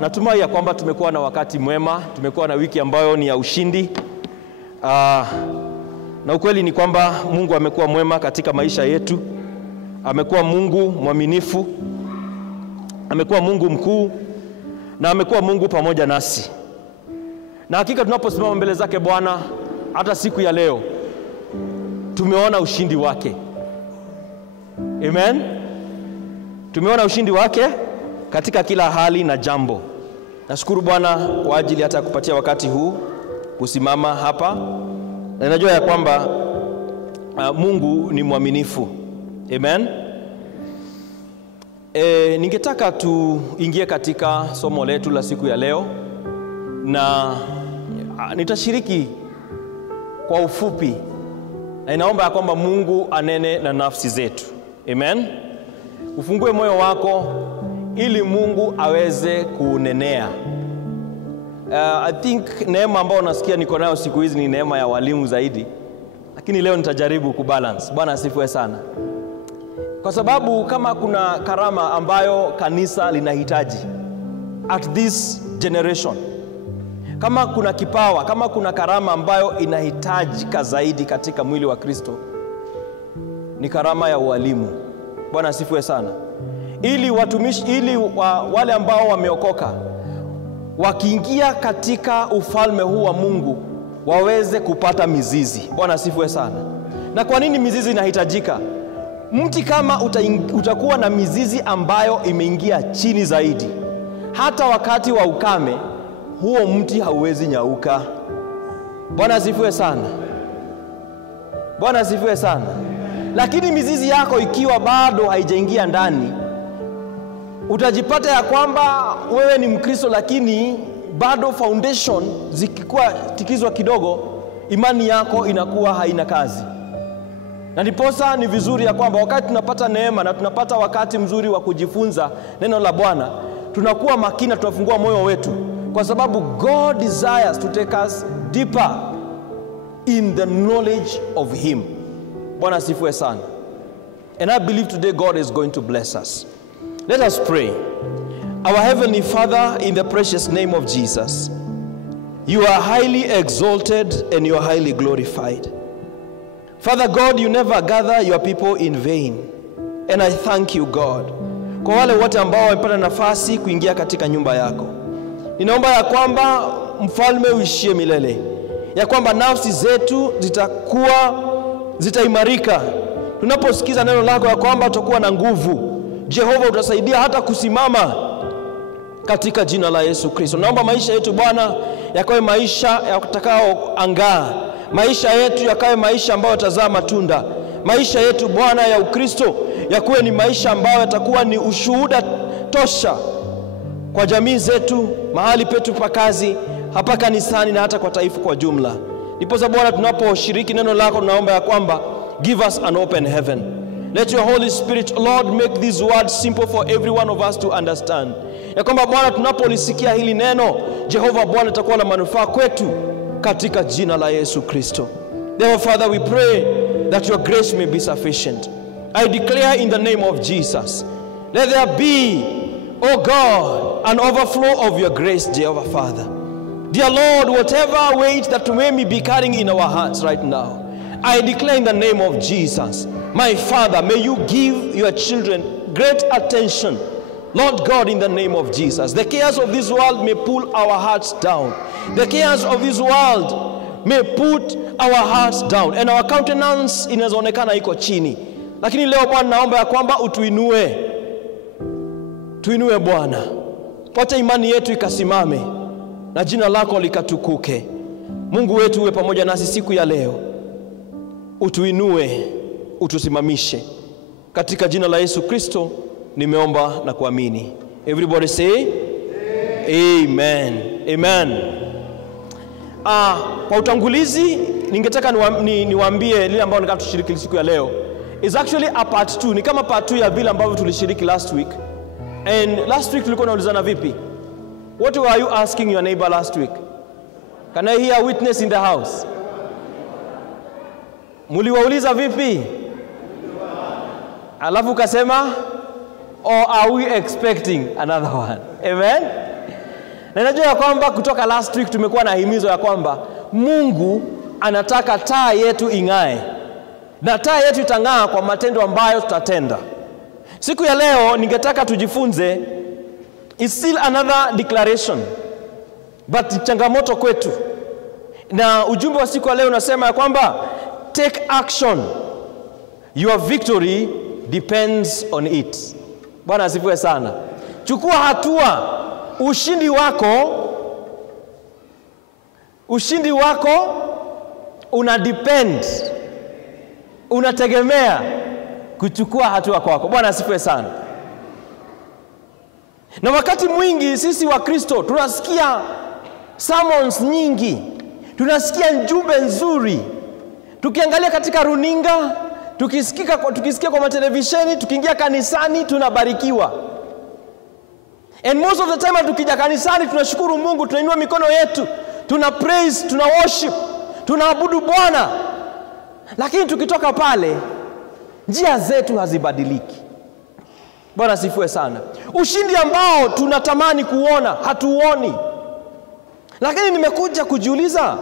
Natumai ya kwamba tumekuwa na wakati mwema, tumekuwa na wiki ambayo ni ya ushindi. Na ukweli ni kwamba Mungu amekuwa mwema katika maisha yetu. Amekuwa Mungu mwaminifu, amekuwa Mungu mkuu, na amekuwa Mungu pamoja nasi. Na hakika tunaposimama mbele zake Bwana, hata siku ya leo tumeona ushindi wake. Amen. Tumeona ushindi wake katika kila hali na jambo. Nashukuru Bwana kwa ajili hata kupatia wakati huu kusimama hapa. Na najua ya kwamba Mungu ni mwaminifu. Amen. Ningetaka tuingie katika somo letu la siku ya leo, na nitashiriki kwa ufupi, na inaomba ya kwamba Mungu anene na nafsi zetu. Amen. Ufungue moyo wako ili Mungu aweze kunenea. I think neema ambayo nasikia niko nayo siku hizi ni neema ya walimu zaidi, lakini leo nitajaribu kubalance. Bwana asifiwe sana. Kwa sababu kama kuna karama ambayo kanisa linahitaji at this generation, kama kuna kipawa, kama kuna karama ambayo inahitajika zaidi katika mwili wa Kristo, ni karama ya ualimu. Bwana asifiwe sana. Ili watumishi, wale ambao wameokoka wakiingia katika ufalme huu wa Mungu waweze kupata mizizi. Bwana asifiwe sana. Na kwa nini mizizi inahitajika? Mti kama utakuwa na mizizi ambayo imeingia chini zaidi, hata wakati wa ukame huo mti hauwezi nyauka. Bwana asifiwe sana. Bwana asifiwe sana. Lakini mizizi yako ikiwa bado haijaingia ndani, utajipata ya kwamba wewe ni Mkristo lakini bado foundation zikikuwa tikizwa kidogo, imani yako inakuwa haina kazi. Na ndiposa ni vizuri ya kwamba wakati tunapata neema na tunapata wakati mzuri wa kujifunza neno la Bwana, tunakuwa makini, tunafungua moyo wetu, kwa sababu God desires to take us deeper in the knowledge of Him. Bwana asifiwe sana. And I believe today God is going to bless us. Let us pray. Our Heavenly Father, in the precious name of Jesus, you are highly exalted and you are highly glorified. Father God, you never gather your people in vain. And I thank you, God, kwa wale wote ambao wamepata nafasi kuingia katika nyumba yako. Ninaomba ya kwamba mfalme uishie milele, ya kwamba nafsi zetu zitaimarika tunaposikiza neno lako, ya kwamba tutakuwa na nguvu. Jehova, utasaidia hata kusimama katika jina la Yesu Kristo. Naomba maisha yetu Bwana yakawe maisha yatakao angaa. Maisha yetu yakawe maisha ambayo yatazaa matunda. Maisha yetu Bwana ya Ukristo yakuwe ni maisha ambayo yatakuwa ni ushuhuda tosha kwa jamii zetu, mahali petu pa kazi, hapa kanisani na hata kwa taifa kwa jumla. Ndiposa Bwana tunaposhiriki neno lako, tunaomba ya kwamba give us an open heaven. Let your Holy Spirit, Lord, make these words simple for every one of us to understand. Ya kwamba Bwana tunapolisikia hili neno, Jehova Bwana, itakuwa na manufaa kwetu katika jina la Yesu Kristo. Therefore, Father, we pray that your grace may be sufficient. I declare in the name of Jesus, let there be, oh God, an overflow of your grace, Jehovah Father. Dear Lord, whatever weight that we may be carrying in our hearts right now, I declare in the name of Jesus, my Father, may you give your children great attention. Lord God, in the name of Jesus, the cares of this world may pull our hearts down. The cares of this world may put our hearts down, and our countenance inaonekana iko chini. Lakini leo Bwana, naomba ya kwamba utuinue. Tuinue Bwana, pata imani yetu ikasimame na jina lako likatukuke. Mungu wetu uwe pamoja nasi siku ya leo. Utuinue, utusimamishe. Katika jina la Yesu Kristo nimeomba na kuamini. Everybody say amen. Amen. Kwa utangulizi ningetaka niwaambie lile ambalo nataka tushiriki siku ya leo. Is actually a part 2. Ni kama part 2 ya vile ambavyo tulishiriki last week. And last week tulikuwa tunaulizana vipi? What were you asking your neighbor last week? Can I hear a witness in the house? Muliwauliza vipi? Alafu kasema or are we expecting another one? Amen. Na najua ya kwamba kutoka last week tumekuwa na himizo ya kwamba Mungu anataka taa yetu ing'ae. Na taa yetu itang'aa kwa matendo ambayo tutatenda. Siku ya leo ningetaka tujifunze, it's still another declaration, but changamoto kwetu. Na ujumbe wa siku ya leo unasema ya kwamba take action. Your victory depends on it. Bwana asifiwe sana. Chukua hatua. Ushindi wako una depend, unategemea kuchukua hatua kwako. Bwana asifiwe sana. Na wakati mwingi sisi wa Kristo tunasikia sermons nyingi, tunasikia njumbe nzuri, tukiangalia katika runinga, tukisikia kwa televisheni, tukiingia kanisani tunabarikiwa. And most of the time tukija kanisani tunashukuru Mungu, tunainua mikono yetu, tuna praise, tuna worship, tunaabudu Bwana. Lakini tukitoka pale njia zetu hazibadiliki. Bwana asifiwe sana. Ushindi ambao tunatamani kuona hatuoni. Lakini nimekuja kujiuliza,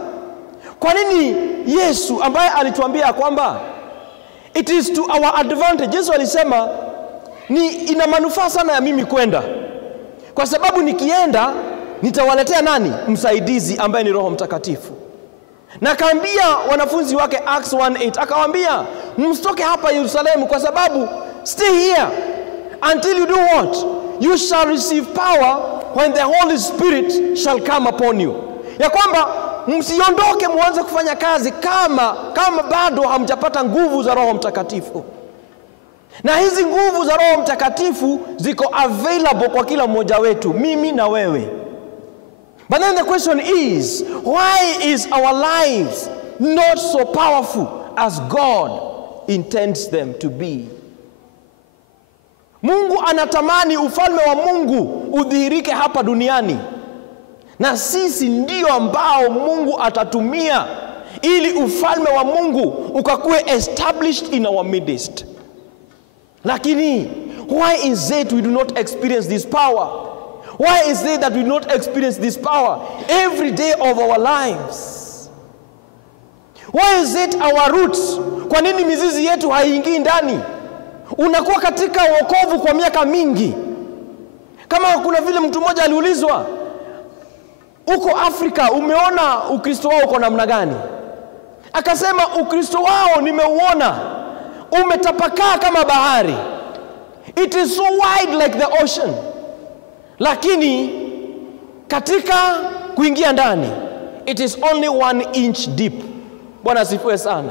kwa nini Yesu ambaye alituambia kwamba it is to our advantage, Yesu alisema ina manufaa sana ya mimi kwenda, kwa sababu nikienda nitawaletea nani? Msaidizi ambaye ni Roho Mtakatifu. Na akaambia wanafunzi wake Acts 1:8, akawaambia msitoke hapa Yerusalemu, kwa sababu stay here until you do what? You shall receive power when the Holy Spirit shall come upon you. Ya kwamba msiondoke muanze kufanya kazi kama bado hamjapata nguvu za Roho Mtakatifu. Na hizi nguvu za Roho Mtakatifu ziko available kwa kila mmoja wetu, mimi na wewe. But then the question is, why is our lives not so powerful as God intends them to be? Mungu anatamani ufalme wa Mungu udhihirike hapa duniani. Na sisi ndio ambao Mungu atatumia ili ufalme wa Mungu ukakuwe established in our midst. Lakini why is it we do not experience this power? Why is it that we do not experience this power every day of our lives? Why is it our roots? Kwa nini mizizi yetu haiingii ndani? Unakuwa katika wokovu kwa miaka mingi. Kama kuna vile mtu mmoja aliulizwa, uko Afrika umeona Ukristo wao uko namna gani? Akasema Ukristo wao nimeuona umetapakaa kama bahari. It is so wide like the ocean. Lakini katika kuingia ndani, it is only 1 inch deep. Bwana asifiwe sana.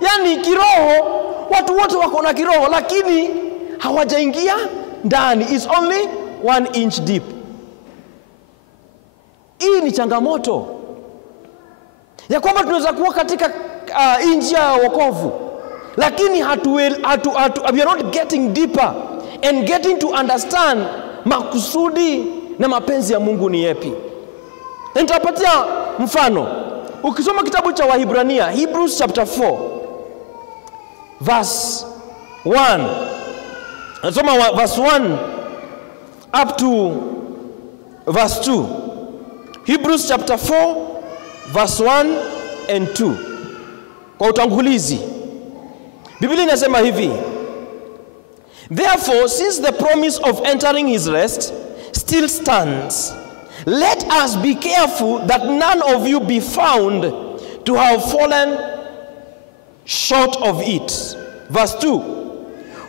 Yani kiroho watu wote wako na kiroho, lakini hawajaingia ndani. It's only 1 inch deep. Hii ni changamoto ya kwamba tunaweza kuwa katika nchi ya wokovu, lakini we are not getting deeper and getting to understand makusudi na mapenzi ya Mungu ni yapi. Nitapatia mfano. Ukisoma kitabu cha Wahibrania, Hebrews chapter 4 verse 1. Nasoma verse 1 up to verse 2. Hebrews chapter 4 verse 1 and 2. Kwa utangulizi, Biblia inasema hivi: Therefore, since the promise of entering his rest still stands, let us be careful that none of you be found to have fallen short of it. Verse 2.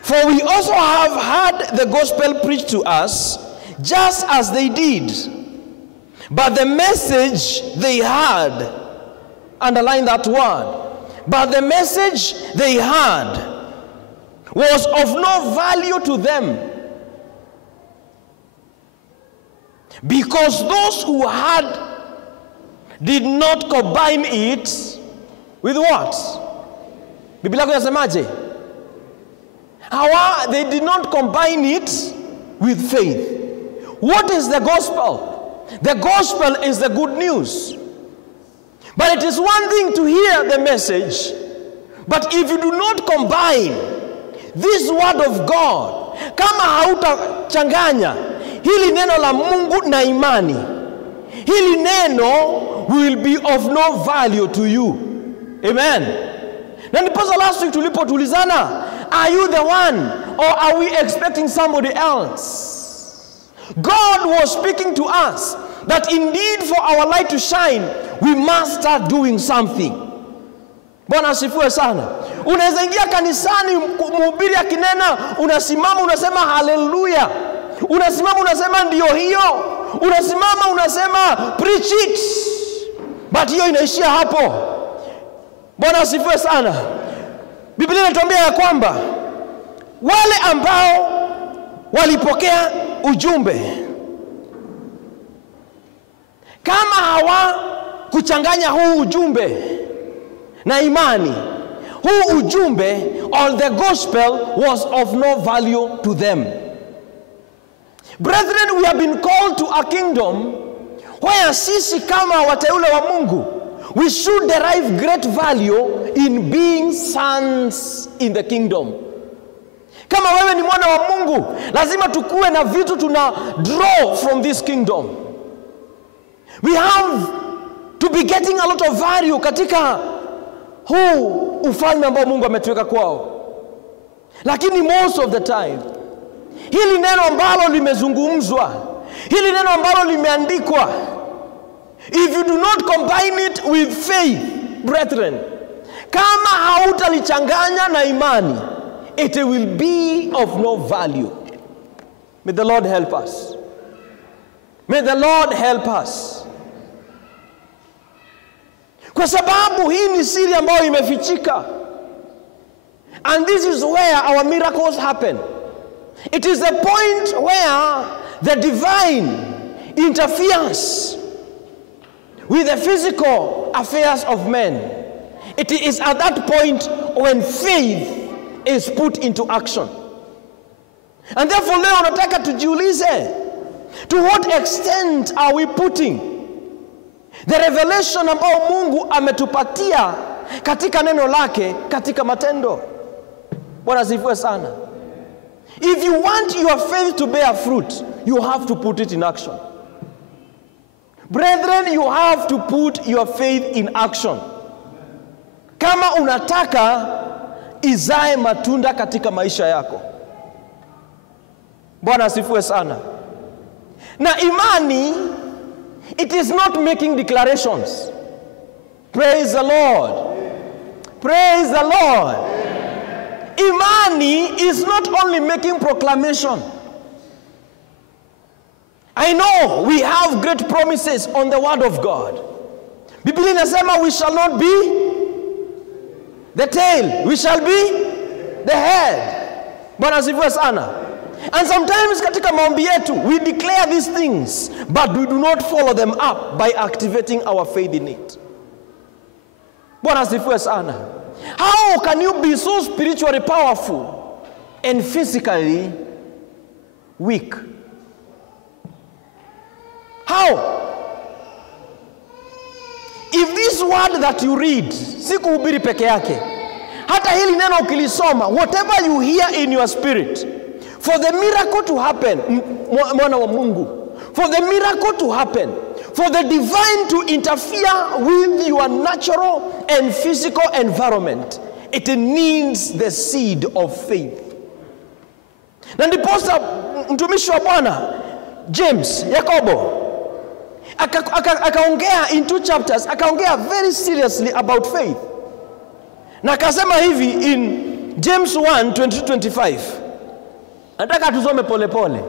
For we also have had the gospel preached to us, just as they did. But the message they had, underline that word, but the message they had was of no value to them, because those who had did not combine it with what? Biblia inasemaje? They did not combine it with faith. What is the gospel? The gospel is the good news. But it is one thing to hear the message, but if you do not combine this word of God kama hautachanganya hili neno la Mungu na imani, hili neno will be of no value to you. Amen. Na ndiposa last week tulipotulizana, are you the one or are we expecting somebody else? God was speaking to us that indeed for our light to shine, we must start doing something. Bwana asifiwe sana. Unaweza ingia kanisani, mhubiri akinena, unasimama unasema haleluya. Unasimama unasema ndio hiyo. Unasimama unasema preach it. But hiyo inaishia hapo. Bwana asifiwe sana. Biblia inatuambia ya kwamba wale ambao walipokea ujumbe, kama hawa kuchanganya huu ujumbe na imani, huu ujumbe or the gospel was of no value to them. Brethren, we have been called to a kingdom where sisi kama wateule wa Mungu, we should derive great value in being sons in the kingdom. Kama wewe ni mwana wa Mungu, lazima tukue na vitu tuna draw from this kingdom. We have to be getting a lot of value katika huu ufalme ambao Mungu ametuweka kwao. Lakini most of the time, hili neno ambalo limezungumzwa, hili neno ambalo limeandikwa, if you do not combine it with faith, brethren, kama hautalichanganya na imani, it will be of no value. May the Lord help us. May the Lord help us. Kwa sababu hii ni siri ambayo imefichika. And this is where our miracles happen. It is the point where the divine interferes with the physical affairs of men. It is at that point when faith is put into action. And therefore leo nataka tujiulize, to what extent are we putting the revelation ambao Mungu ametupatia katika neno lake katika matendo? Bwana asifiwe sana. If you want your faith to bear fruit, you have to put it in action. Brethren, you have to put your faith in action. Kama unataka izae matunda katika maisha yako. Bwana asifiwe sana. Na imani, it is not making declarations. Praise the Lord. Praise the Lord. Imani is not only making proclamation. I know we have great promises on the word of God. Biblia inasema we shall not be the tail, we shall be the head. Bwana asifiwe sana. And sometimes katika maombi yetu, we declare these things, but we do not follow them up by activating our faith in it. Bwana asifiwe sana. How can you be so spiritually powerful and physically weak? How? If this word that you read, si kuhubiri peke yake, hata hili neno ukilisoma, whatever you hear in your spirit, for the miracle to happen, mwana wa Mungu, for the miracle to happen, for the divine to interfere with your natural and physical environment, it needs the seed of faith. Na ndiposa mtumishi wa Bwana James, Yakobo, akaongea in 2 chapters, akaongea very seriously about faith. Na akasema hivi in James 1:22-25. Nataka tusome pole pole,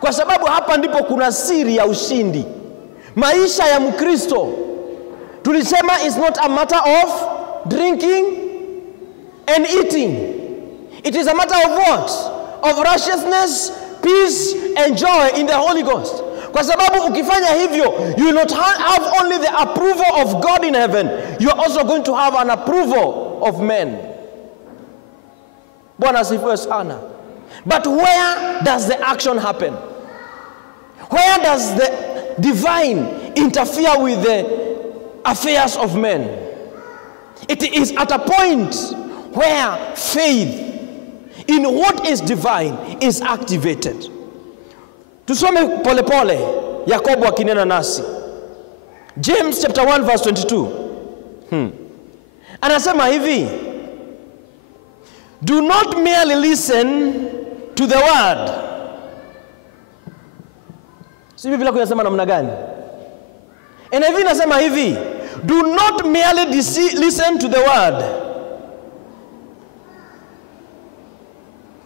kwa sababu hapa ndipo kuna siri ya ushindi. Maisha ya Mkristo, tulisema, is not a matter of drinking and eating. It is a matter of what? Of righteousness, peace and joy in the Holy Ghost. Kwa sababu ukifanya hivyo, you will not have only the approval of God in heaven, you are also going to have an approval of men. Bwana asifiwe sana. But where does the action happen? Where does the divine interfere with the affairs of men? It is at a point where faith in what is divine is activated. Tusome pole pole Yakobo akinena nasi. James chapter 1 verse 22. Anasema hivi, do not merely listen to the word. Sivyo vile kuyasema namna gani? NIV inasema hivi, do not merely listen to the word.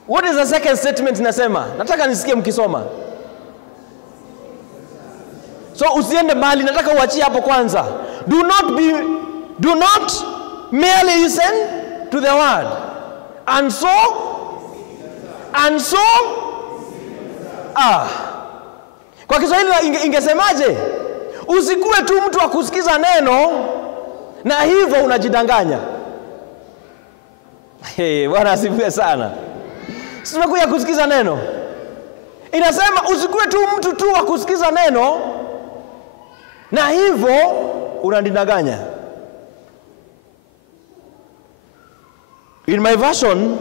What is the second statement inasema? Nataka nisikie mkisoma. So usiende mbali, nataka uachie hapo kwanza. Do not merely listen to the word. And so kwa Kiswahili ingesemaje? Usikue tu mtu wa kusikiza neno na hivyo unajidanganya. Bwana asifiwe sana. Tumekuja kusikiza neno. Inasema usikue tu mtu tu wa kusikiza neno na hivyo unajidanganya. In my version,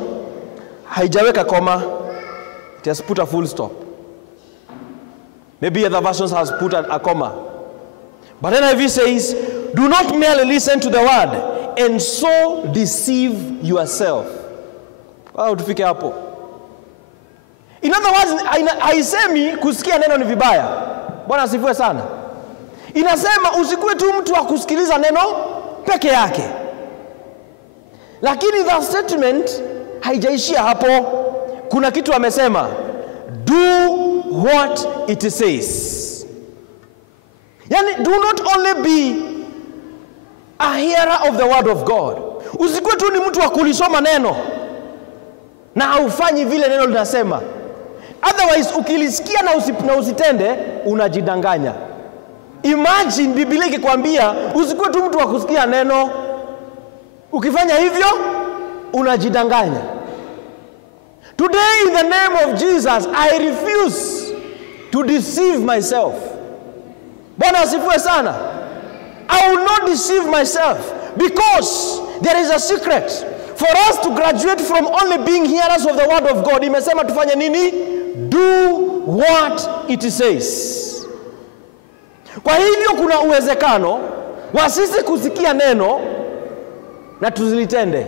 haijaweka comma, it has put a full stop. Maybe other versions has put a comma. But NIV says, do not merely listen to the word and so deceive yourself. Wow, tufike hapo. In other words, haisemi kusikia neno ni vibaya. Bwana asifiwe sana. Inasema usikue tu mtu wa kusikiliza neno peke yake. Lakini the statement haijaishia hapo. Kuna kitu amesema, do what it says. Yani, do not only be a hearer of the word of God. Usikue tu ni mtu wa kulisoma neno na haufanyi vile neno linasema. Otherwise ukilisikia na usitende, unajidanganya. Imagine Biblia ikikwambia usikue tu mtu wa kusikia neno, ukifanya hivyo unajidanganya. Today, in the name of Jesus, I refuse to deceive myself. Bwana asifiwe sana. I will not deceive myself, because there is a secret. For us to graduate from only being hearers of the word of God, imesema tufanye nini? Do what it says. Kwa hivyo kuna uwezekano wa sisi kusikia neno na tuzilitende.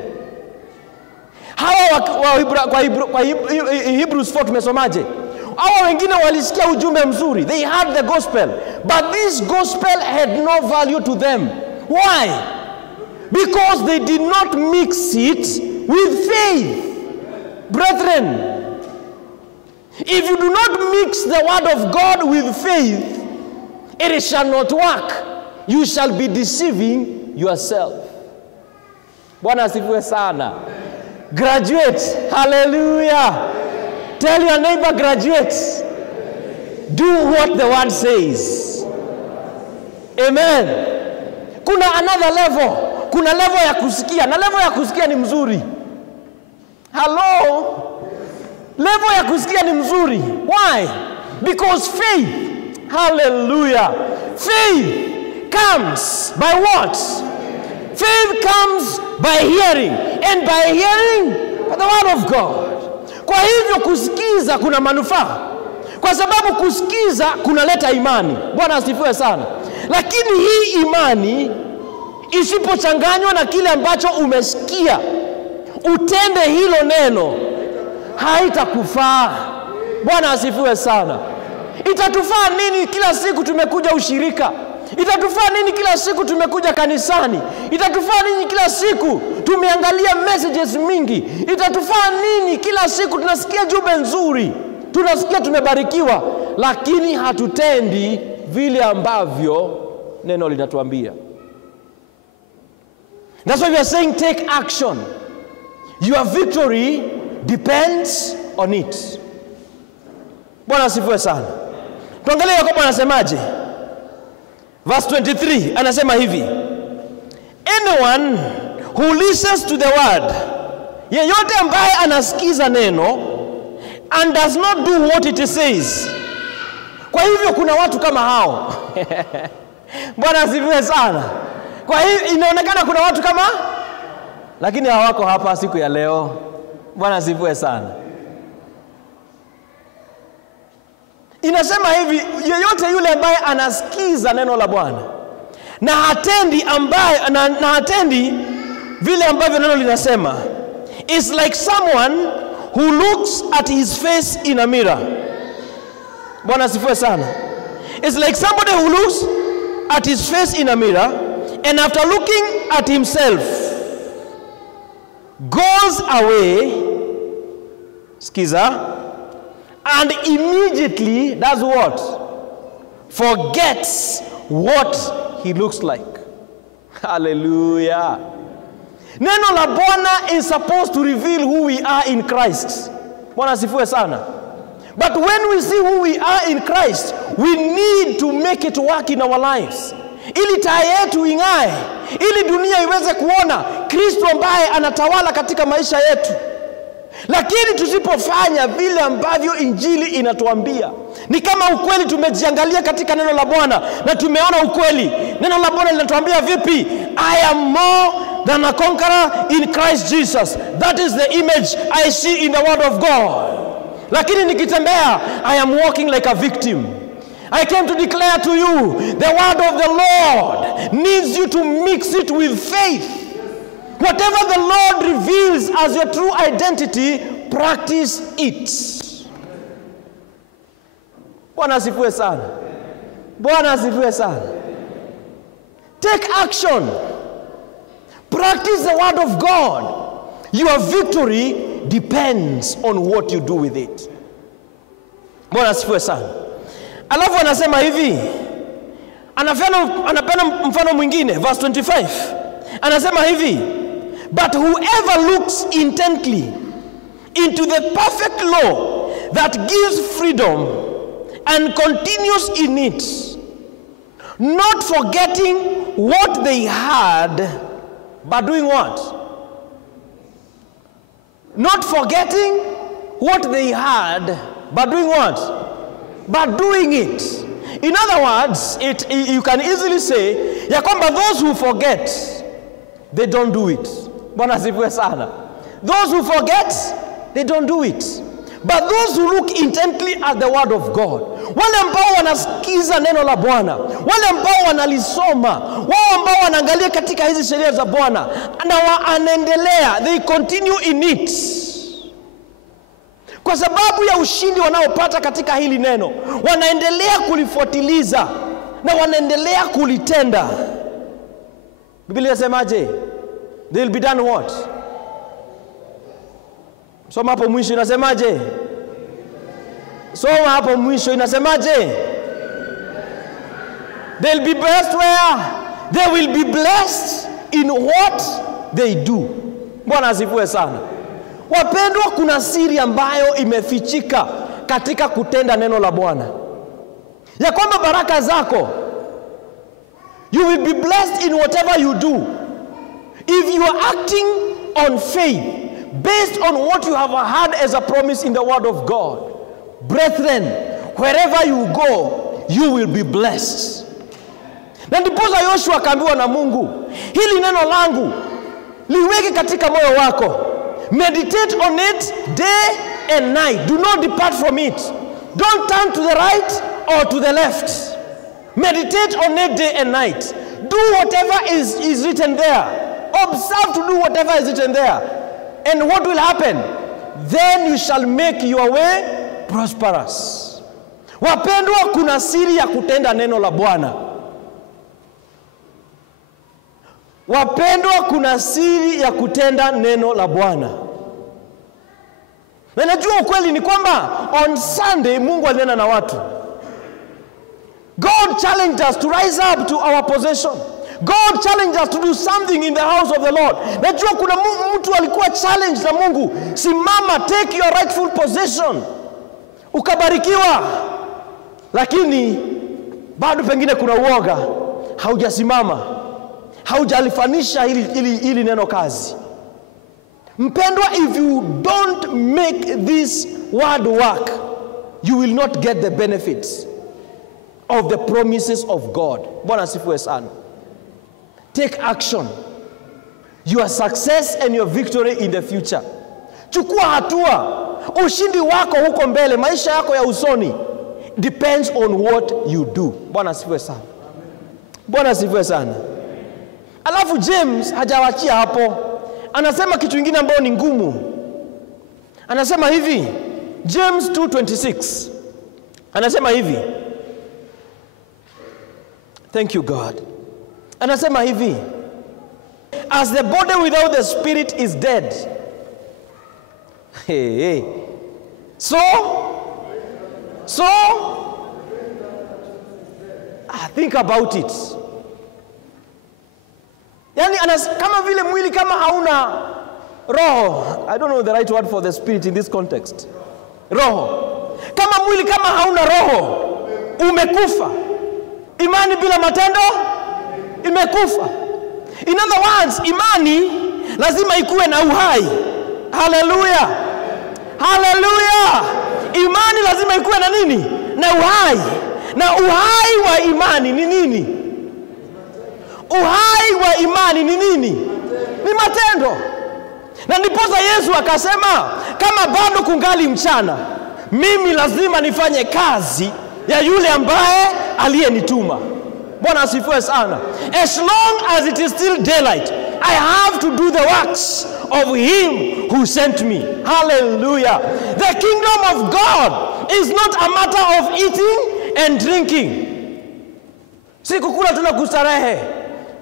Hawa kwa Hebrews 4 tumesomaje? Hawa wengine walisikia ujumbe mzuri. They heard the gospel. But this gospel had no value to them. Why? Because they did not mix it with faith. Brethren, if you do not mix the word of God with faith, it shall not work. You shall be deceiving yourself. Bwana asifiwe sana. Graduate. Hallelujah. Tell your neighbor, graduate. Do what the word says. Amen. Kuna another level. Kuna level ya kusikia. Na level ya kusikia ni mzuri. Hello. Level ya kusikia ni mzuri. Why? Because faith. Hallelujah. Faith comes by what? Faith comes by hearing, and by hearing the word of God. Kwa hivyo kusikiza kuna manufaa, kwa sababu kusikiza kunaleta imani. Bwana asifiwe sana. Lakini hii imani isipochanganywa na kile ambacho umesikia, utende hilo neno, haitakufaa. Bwana asifiwe sana. Itatufaa nini kila siku tumekuja ushirika? Itatufaa nini kila siku tumekuja kanisani? Itatufaa nini kila siku tumeangalia messages mingi? Itatufaa nini kila siku tunasikia jumbe nzuri, tunasikia tumebarikiwa, lakini hatutendi vile ambavyo neno linatuambia? That's why we are saying take action. Your victory depends on it. Bwana asifiwe sana. Tuangalie Yakobo anasemaje. Verse 23 anasema hivi, anyone who listens to the word, yeyote ambaye anasikiza neno and does not do what it says. Kwa hivyo kuna watu kama hao. Bwana asifiwe sana. Kwa hivyo inaonekana kuna watu kama, lakini hawako hapa siku ya leo. Bwana asifiwe sana. Inasema hivi, yeyote yule ambaye anasikiza neno la Bwana na hatendi vile ambavyo neno linasema, is like someone who looks at his face in a mirror. Bwana asifiwe sana. It's like somebody who looks at his face in a mirror, and after looking at himself goes away, skiza, and immediately does what? Forgets what he looks like. Hallelujah. Neno la Bwana is supposed to reveal who we are in Christ. Bwana asifiwe sana. But when we see who we are in Christ, we need to make it work in our lives. Ili taa yetu ing'ae, ili dunia iweze kuona Kristo ambaye anatawala katika maisha yetu. Lakini tusipofanya vile ambavyo injili inatuambia, ni kama ukweli tumejiangalia katika neno la Bwana na tumeona ukweli. Neno la Bwana linatuambia vipi? I am more than a conqueror in Christ Jesus. That is the image I see in the word of God. Lakini nikitembea, I am walking like a victim. I came to declare to you, the word of the Lord needs you to mix it with faith. Whatever the Lord reveals as your true identity, practice it. Bwana asifiwe sana. Bwana asifiwe sana. Take action. Practice the word of God. Your victory depends on what you do with it. Bwana asifiwe sana. Alafu anasema hivi, anapenda mfano mwingine, verse 25. Anasema hivi, but whoever looks intently into the perfect law that gives freedom and continues in it, not forgetting what they had, but doing what? Not forgetting what they had, but doing what? But doing it. In other words, you can easily say, ya kwamba those who forget, they don't do it. Bwana asifiwe sana. Those who forget, they don't do it. But those who look intently at the word of God, wale ambao wanasikiza neno la Bwana, wale ambao wanalisoma, wao ambao wanaangalia katika hizi sheria za Bwana na wanaendelea, they continue in it. Kwa sababu ya ushindi wanaopata katika hili neno, wanaendelea kulifuatiliza na wanaendelea kulitenda. Biblia inasemaje? They will be done what? Soma hapo mwisho inasemaje? Soma hapo mwisho inasemaje? They'll be blessed where? They will be blessed in what they do. Bwana asifiwe sana. Wapendwa, kuna siri ambayo imefichika katika kutenda neno la Bwana, ya kwamba baraka zako, you will be blessed in whatever you do if you are acting on faith based on what you have heard as a promise in the word of God. Brethren, wherever you go, you will be blessed. Na ndiposa Yoshua akaambiwa na Mungu, hili neno langu liweke katika moyo wako. Meditate on it day and night. Do not depart from it. Don't turn to the right or to the left. Meditate on it day and night. Do whatever is written there. Observe to do whatever is written there. And what will happen? Then you shall make your way prosperous. Wapendwa, kuna siri ya kutenda neno la Bwana. Wapendwa, kuna siri ya kutenda neno la Bwana. Na najua ukweli ni kwamba on Sunday Mungu alinena na watu. God challenged us to rise up to our possession. God challenged us to do something in the house of the Lord. Najua kuna mtu alikuwa challenged na Mungu, simama, take your rightful possession. Ukabarikiwa. Lakini bado pengine kuna uoga, haujasimama, haujalifanisha ili neno kazi. Mpendwa, if you don't make this word work, you will not get the benefits of the promises of God. Bwana asifiwe sana. Take action. Your success and your victory in the future Chukua hatua. Ushindi wako huko mbele, maisha yako ya usoni depends on what you do. Bwana asifiwe sana. Bwana asifiwe sana. Alafu James hajawachia hapo. Anasema kitu kingine ambacho ni ngumu. Anasema hivi, James 2:26. Anasema hivi. Thank you God. Anasema hivi, as the body without the spirit is dead. So think about it. Yani kama vile mwili kama hauna roho. I don't know the right word for the spirit in this context. Roho. Kama mwili kama hauna roho, umekufa. Imani bila matendo imekufa. In other words, imani lazima ikuwe na uhai. Hallelujah. Hallelujah. Imani lazima ikuwe na nini? Na uhai. Na uhai wa imani ni nini? Uhai wa imani ni nini? Ni matendo. Na ndiposa Yesu akasema, kama bado kungali mchana, mimi lazima nifanye kazi ya yule ambaye aliyenituma. Bwana asifiwe sana. As long as it is still daylight, I have to do the works of him who sent me. Hallelujah. The kingdom of God is not a matter of eating and drinking. Si kukula tuna kustarehe,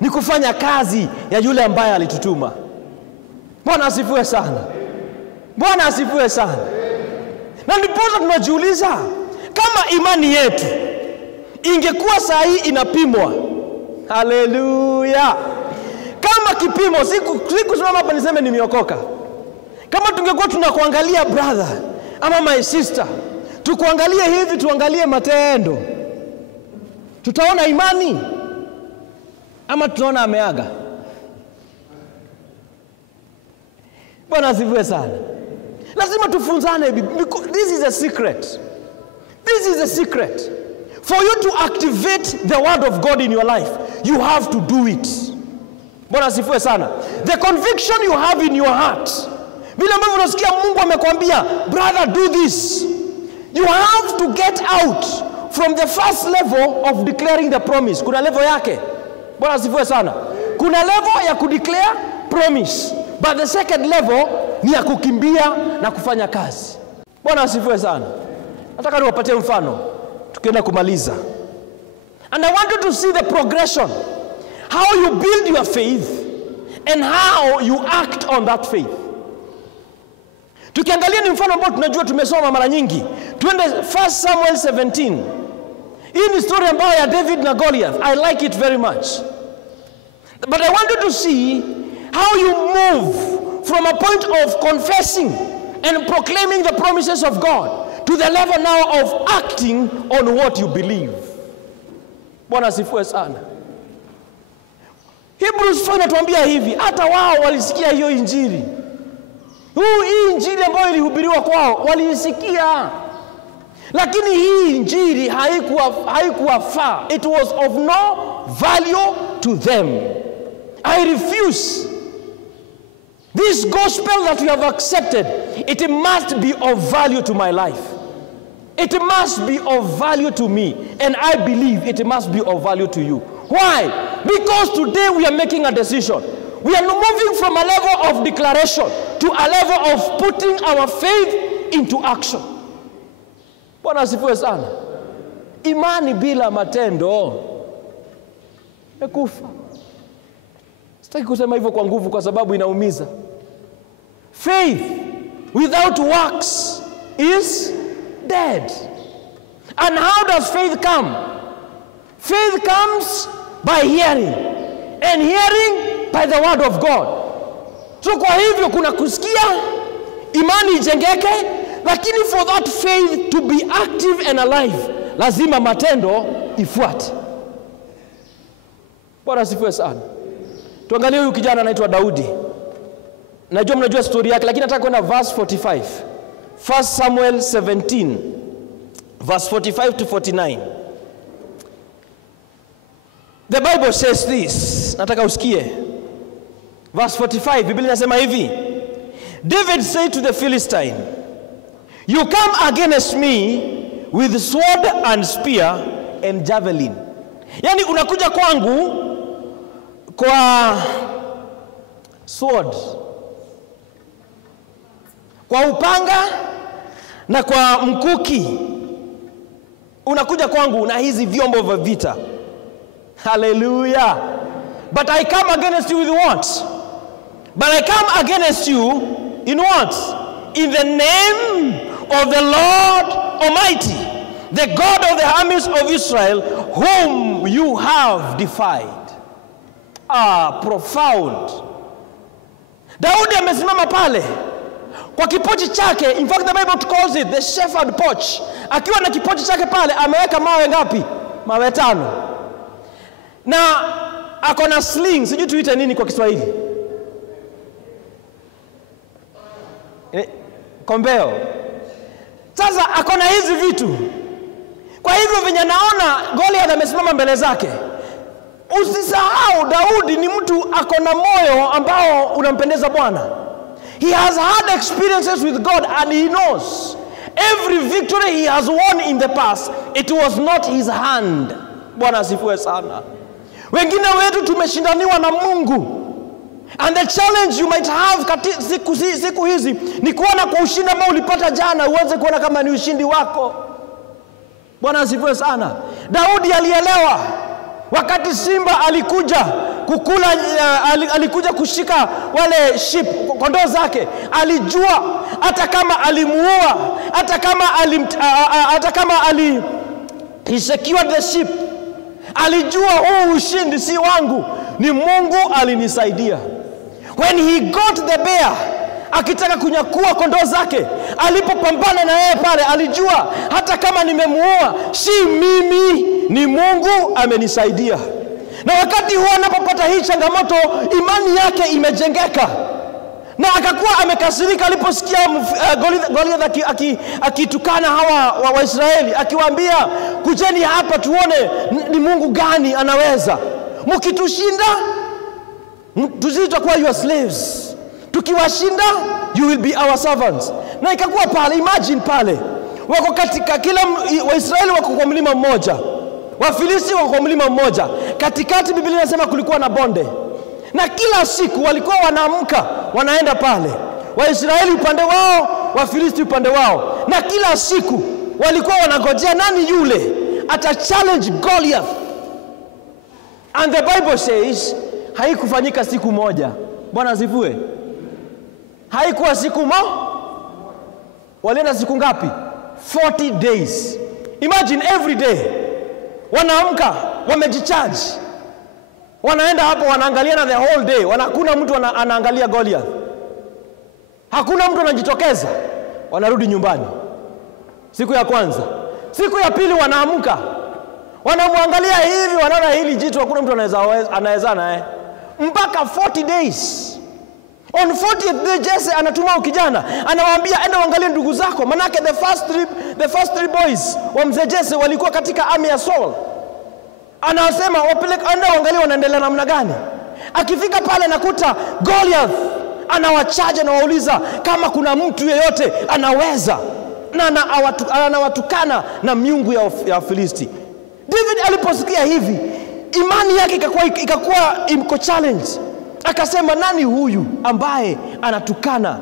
ni kufanya kazi ya yule ambaye alitutuma. Bwana asifiwe sana. Bwana asifiwe sana. Na ndipo tunajiuliza, kama imani yetu ingekuwa saa hii inapimwa. Haleluya. Kama kipimo, sikusimama hapa niseme nimeokoka. Kama tungekuwa tunakuangalia brother ama my sister, tukuangalie hivi, tuangalie matendo, tutaona imani ama tutaona ameaga? Bwana asifiwe sana. Lazima tufunzane. This is a secret. This is a secret. For you to activate the word of God in your life, you have to do it. Bwana asifiwe sana. The conviction you have in your heart, vile ambavyo unasikia Mungu amekwambia, brother do this, you have to get out from the first level of declaring the promise. Kuna level yake. Bwana asifiwe sana. Kuna level ya kudeclare promise, but the second level ni ya kukimbia na kufanya kazi. Bwana asifiwe sana. Nataka niwapatie mfano tukienda kumaliza. And I want you to see the progression, how you build your faith and how you act on that faith. Tukiangalia ni mfano ambao tunajua tumesoma mara nyingi. Tuende 1 Samuel 17. Hii ni story ambayo ya David na Goliath. I like it very much. But I want you to see how you move from a point of confessing and proclaiming the promises of God to the level now of acting on what you believe. Bwana asifiwe sana. Hebrews 4 inatuambia hivi, hata wao walisikia hiyo injili. Hii injili ambayo ilihubiriwa kwao, waliisikia. Lakini hii injili haikuwa faa. It was of no value to them. I refuse. This gospel that we have accepted, it must be of value to my life. It must be of value to me. And I believe it must be of value to you. Why? Because today we are making a decision. We are moving from a level of declaration to a level of putting our faith into action. Bwana asifiwe sana. Imani bila matendo imekufa. Sitaki kusema hivyo kwa nguvu kwa sababu inaumiza. Faith without works is dead. And how does faith come? Faith comes by hearing, and hearing by the word of God. So kwa hivyo kuna kusikia, imani ijengeke, lakini for that faith to be active and alive, lazima matendo ifuate. Bwana asifiwe sana. Tuangalie huyu kijana anaitwa Daudi. Najua mnajua story yake, lakini nataka kwenda verse 45. 1 Samuel 17 verse 45 to 49. The Bible says this. Nataka usikie. Verse 45, Biblia inasema hivi. David said to the Philistine, "You come against me with sword and spear and javelin." Yani unakuja kwangu kwa sword, kwa upanga na kwa mkuki. Unakuja kwangu na hizi vyombo vya vita. Hallelujah. But I come against you with what? But I come against you in what? In the name of the Lord Almighty, the God of the armies of Israel, whom you have defied. Profound. Daudi amesimama pale kwa kipochi chake. In fact, the Bible calls it the shepherd porch. Akiwa na kipochi chake pale, ameweka mawe ngapi? Mawe 5. Na ako na sling, sijui tuite nini kwa Kiswahili. Kombeo. Sasa ako na hizi vitu. Kwa hivyo venye naona Goliath amesimama mbele zake, usisahau Daudi ni mtu ako na moyo ambao unampendeza Bwana. He has had experiences with God and he knows every victory he has won in the past, it was not his hand. Bwana asifiwe sana. Wengine wetu tumeshindaniwa na Mungu. And the challenge you might have siku hizi ni kuona kwa ushindi ambao ulipata jana uweze kuona kama ni ushindi wako. Bwana asifiwe sana. Daudi alielewa wakati simba alikuja kukula, alikuja kushika wale sheep, kondoo zake, alijua hata kama alimuua, hata kama he secured the sheep, alijua huu ushindi si wangu, ni Mungu alinisaidia. When he got the bear, akitaka kunyakua kondoo zake, alipopambana na yeye pale, alijua hata kama nimemuua, si mimi, ni Mungu amenisaidia. Na wakati huo anapopata hii changamoto, imani yake imejengeka. Na akakuwa amekasirika aliposikia Goliath akitukana hawa wa Israeli, akiwaambia, kujeni hapa tuone ni Mungu gani anaweza. Mkitushinda, tutakuwa your slaves. Tukiwashinda, you will be our servants. Na ikakuwa pale, imagine pale, wako katika kila Waisraeli wako kwa mlima mmoja, Wafilisti wako kwa mlima mmoja. Katikati Biblia inasema kulikuwa na bonde. Na kila siku walikuwa wanaamka, wanaenda pale. Waisraeli upande wao, Wafilisti upande wao. Na kila siku walikuwa wanangojea nani yule ata challenge Goliath. And the Bible says haikufanyika siku moja. Bwana asifiwe. Haikuwa siku walienda siku ngapi? 40 days. Imagine every day wanaamka, wamejicharge, wanaenda hapo, wanaangalia na the whole day, hakuna mtu anaangalia Goliath, hakuna mtu anajitokeza, wanarudi nyumbani. Siku ya kwanza, siku ya pili wanaamka, wanamwangalia hivi, wanaona hili jitu hakuna mtu anaweza naye, mpaka 40 days. On 40th day Jesse anatuma kijana, anawaambia enda waangalie ndugu zako, manake the first three boys wa mzee Jesse walikuwa katika army ya Saul. Anasema wapeleke, enda waangalie wanaendelea namna gani. Akifika pale nakuta Goliath anawachaja na wauliza kama kuna mtu yeyote anaweza, na anawatukana na miungu ya Filisti. David aliposikia hivi, imani yake ikakuwa imko challenge. Akasema, nani huyu ambaye anatukana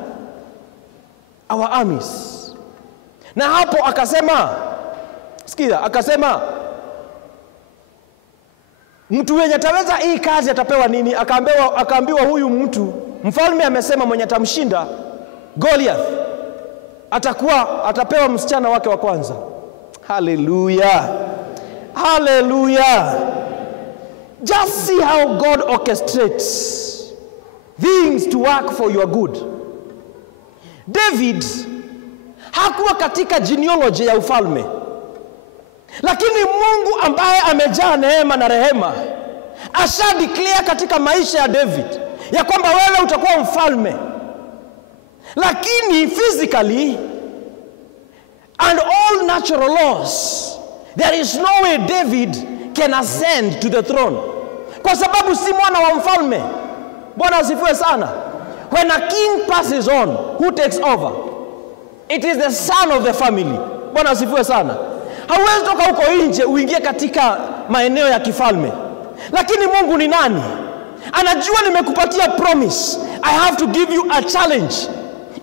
our armies? Na hapo akasema, sikia, akasema mtu mwenye ataweza hii kazi atapewa nini? Akaambiwa huyu mtu, mfalme amesema mwenye atamshinda Goliath atapewa msichana wake wa kwanza. Hallelujah. Hallelujah. Just see how God orchestrates things to work for your good. David hakuwa katika genealogy ya ufalme, lakini Mungu ambaye amejaa neema na rehema asha declare katika maisha ya David ya kwamba wewe utakuwa mfalme. Lakini physically and all natural laws, there is no way David can ascend to the throne, kwa sababu si mwana wa mfalme. Bwana asifiwe sana. When a king passes on, who takes over? It is the son of the family. Bwana asifiwe sana. Hauwezi toka huko nje uingie katika maeneo ya kifalme. Lakini Mungu ni nani? Anajua nimekupatia promise. I have to give you a challenge.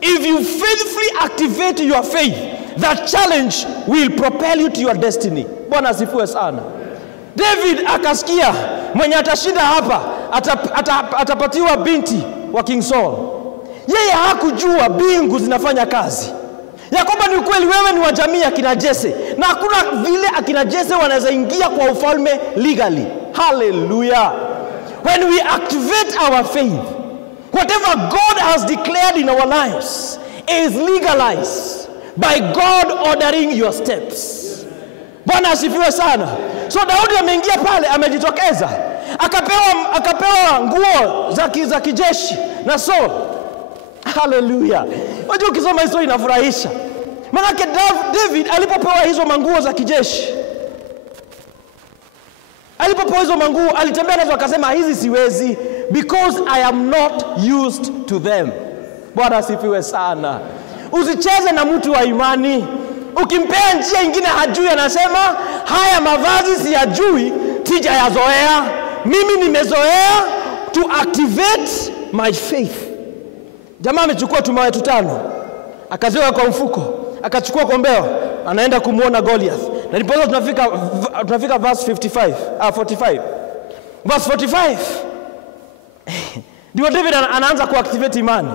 If you faithfully activate your faith, that challenge will propel you to your destiny. Bwana asifiwe sana. David akasikia mwenye atashinda hapa atapatiwa binti wa King Saul. Yeye hakujua bingu zinafanya kazi. Ya kwamba ni kweli wewe ni wa jamii ya kina Jesse na hakuna vile akina Jesse wanaweza ingia kwa ufalme legally. Hallelujah. When we activate our faith, whatever God has declared in our lives is legalized by God ordering your steps. Bwana asifiwe sana. So Daudi ameingia pale, amejitokeza, akapewa nguo za kijeshi na Saul. Hallelujah. Unajua ukisoma historia inafurahisha. Maana David alipopewa hizo manguo za kijeshi, alipopewa hizo manguo alitembea nazo akasema hizi siwezi because I am not used to them. Bwana asifiwe sana. Usicheze na mtu wa imani. Ukimpea njia ingine hajui, anasema haya mavazi siyajui, sijayazoea. Mimi nimezoea to activate my faith. Jamaa amechukua tumawe 5, akaziweka kwa mfuko, akachukua kombeo, anaenda kumuona Goliath. Na ndipo tunafika verse 45. Verse 45. Ndio David anaanza kuactivate imani.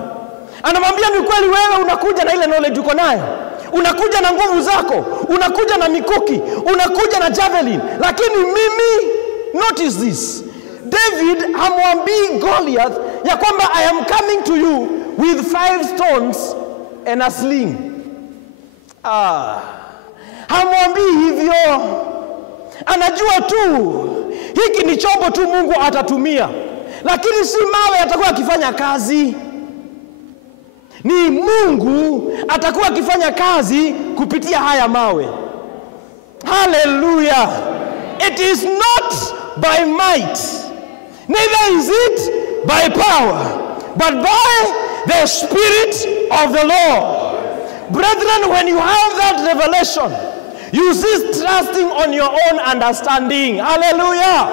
Anamwambia ni kweli wewe unakuja na ile knowledge uko nayo. Unakuja na nguvu zako, unakuja na mikuki, unakuja na javelin, lakini mimi, notice this. David hamwambii Goliath ya kwamba I am coming to you with 5 stones and a sling. Hamwambii hivyo. Anajua tu hiki ni chombo tu Mungu atatumia, lakini si mawe atakuwa akifanya kazi. Ni Mungu atakuwa akifanya kazi kupitia haya mawe. Hallelujah. It is not by might, neither is it by power, but by the Spirit of the Lord. Brethren, when you have that revelation, you cease trusting on your own understanding. Hallelujah.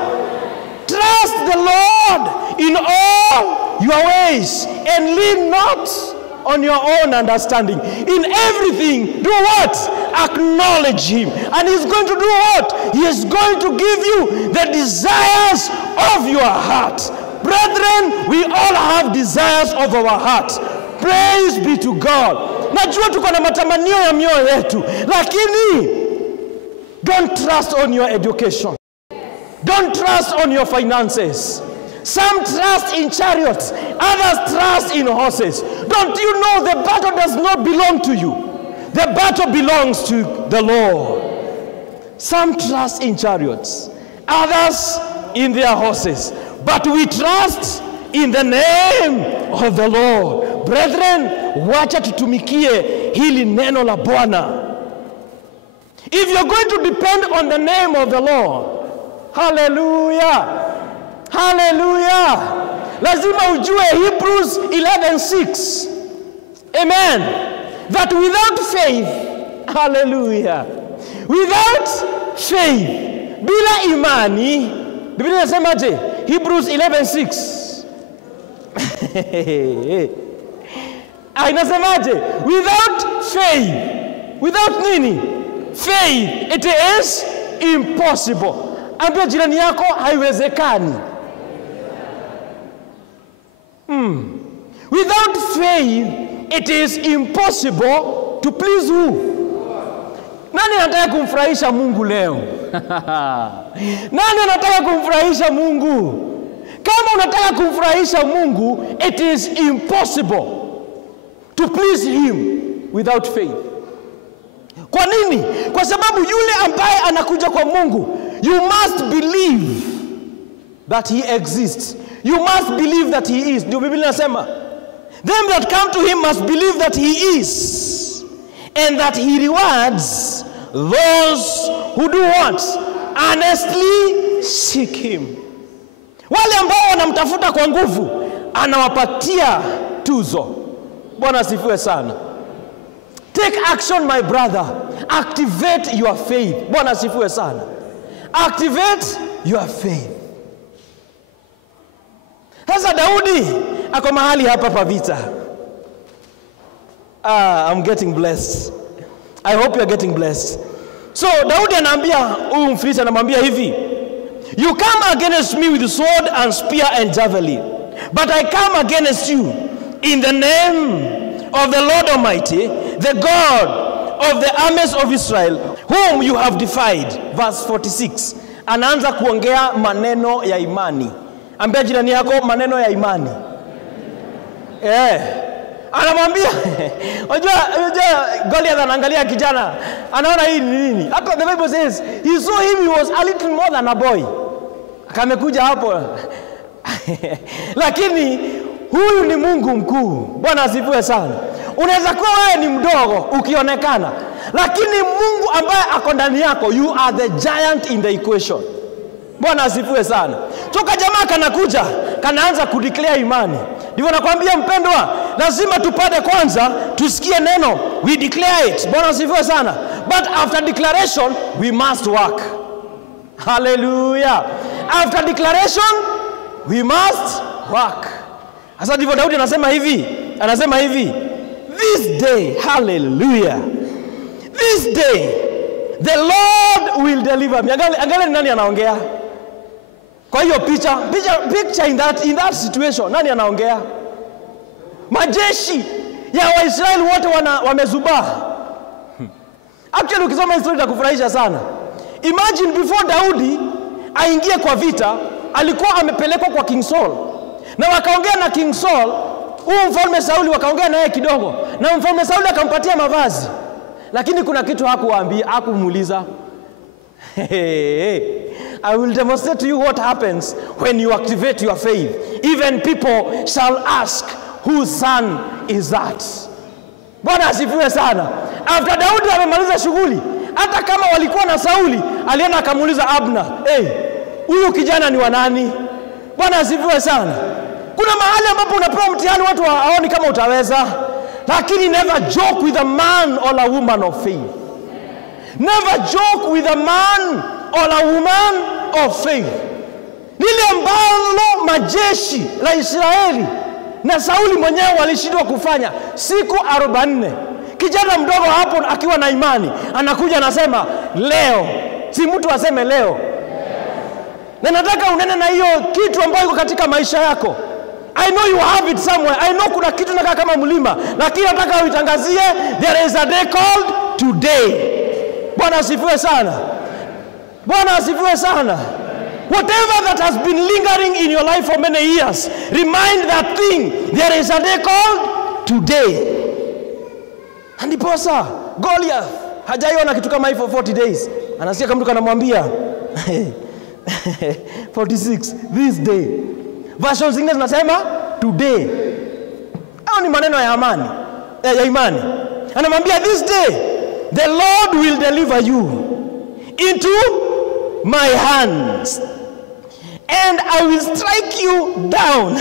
Trust the Lord in all your ways and lean not on your own understanding. In everything, do what? Acknowledge Him. And He's going to do what? He is going to give you the desires of your heart. Brethren, we all have desires of our heart. Praise be to God. Najua tuko na matamanio ya mioyo yetu, lakini don't trust on your education. Don't trust on your finances. Some trust in chariots, others trust in horses. Don't you know the battle does not belong to you? The battle belongs to the Lord. Some trust in chariots, others in their horses. But we trust in the name of the Lord. Brethren, wacha tutumikie hili neno la Bwana. If you're going to depend on the name of the Lord, hallelujah. Hallelujah. Lazima ujue Hebrews 11:6. Amen. That without faith, hallelujah. Without faith, bila imani, Biblia inasemaje? Hebrews 11:6. Inasemaje? Without faith. Without nini? Faith, it is impossible. Ambia jirani yako haiwezekani. Without faith, it is impossible to please who? Nani anataka kumfurahisha Mungu leo? Nani anataka kumfurahisha Mungu? Kama unataka kumfurahisha Mungu, it is impossible to please Him without faith. Kwa nini? Kwa sababu yule ambaye anakuja kwa Mungu, you must believe that He exists. You must believe that He is. Ndio Biblia inasema, them that come to Him must believe that He is, and that He rewards those who do what? Honestly seek Him. Wale ambao wanamtafuta kwa nguvu, anawapatia tuzo. Bwana asifiwe sana. Take action, my brother. Activate your faith. Bwana asifiwe sana. Activate your faith. Sasa Daudi ako mahali hapa pa vita. I'm getting blessed. I hope you are getting blessed. So Daudi anaambia huyu Mfilisti, anamwambia hivi, you come against me with sword and spear and javelin, but I come against you in the name of the Lord Almighty, the God of the armies of Israel, whom you have defied. Verse 46. Anaanza kuongea maneno ya imani. Ambia jirani yako maneno ya imani. Anamwambia, unajua Goliath anaangalia kijana, anaona hii ni nini? Hata the Bible says he saw him, he was a little more than a boy. Akamekuja hapo. Lakini huyu ni Mungu mkuu. Bwana asifiwe sana. Unaweza kuwa wewe ni mdogo ukionekana, lakini Mungu ambaye ako ndani yako, you are the giant in the equation. Bwana asifiwe sana. Toka jamaa kanakuja, kanaanza kudeclare imani. Ndivyo nakwambia mpendwa, lazima tupate kwanza tusikie neno, we declare it. Bwana asifiwe sana. But after declaration we must work. Hallelujah. After declaration we must work. Sasa ndivyo Daudi anasema hivi, this day, hallelujah, this day the Lord will deliver me. Angalia nani anaongea. Kwa hiyo picture in that situation, nani anaongea? Majeshi ya Waisraeli wote wamezubaa. Actually ukisoma historia itakufurahisha sana. Imagine before Daudi aingie kwa vita, alikuwa amepelekwa kwa King Saul. Na wakaongea na King Saul, huyu mfalme Sauli wakaongea naye kidogo. Na mfalme Sauli akampatia mavazi. Lakini kuna kitu hakuwaambia, hakumuuliza. I will demonstrate to you what happens when you activate your faith. Even people shall ask, whose son is that? Bwana asifiwe sana. After Daudi amemaliza shughuli, hata kama walikuwa na Sauli, alienda akamuuliza Abner, huyu kijana ni wa nani? Bwana asifiwe sana. Kuna mahali ambapo unapewa mtihani watu haoni kama utaweza. Lakini never joke with a man or a woman of faith. Never joke with a man or a woman of faith. Lile ambalo majeshi la Israeli na Sauli mwenyewe walishindwa kufanya siku 40. Kijana mdogo hapo akiwa na imani anakuja anasema leo. Si mtu aseme leo. Na nataka unene na hiyo kitu ambayo iko katika maisha yako. I know you have it somewhere. I know kuna kitu nakaa kama mlima, lakini nataka uitangazie, there is a day called today. Bwana asifiwe sana. Bwana asifiwe sana. Whatever that has been lingering in your life for many years, remind that thing, there is a day called today. Ndiposa Goliath hajaiona kitu kama hivyo for 40 days. Anasikia kama mtu kanamwambia 46 this day. Version zingine zinasema today. Hao ni maneno ya amani, ya imani. Anamwambia this day the Lord will deliver you into my hands, and I will strike you down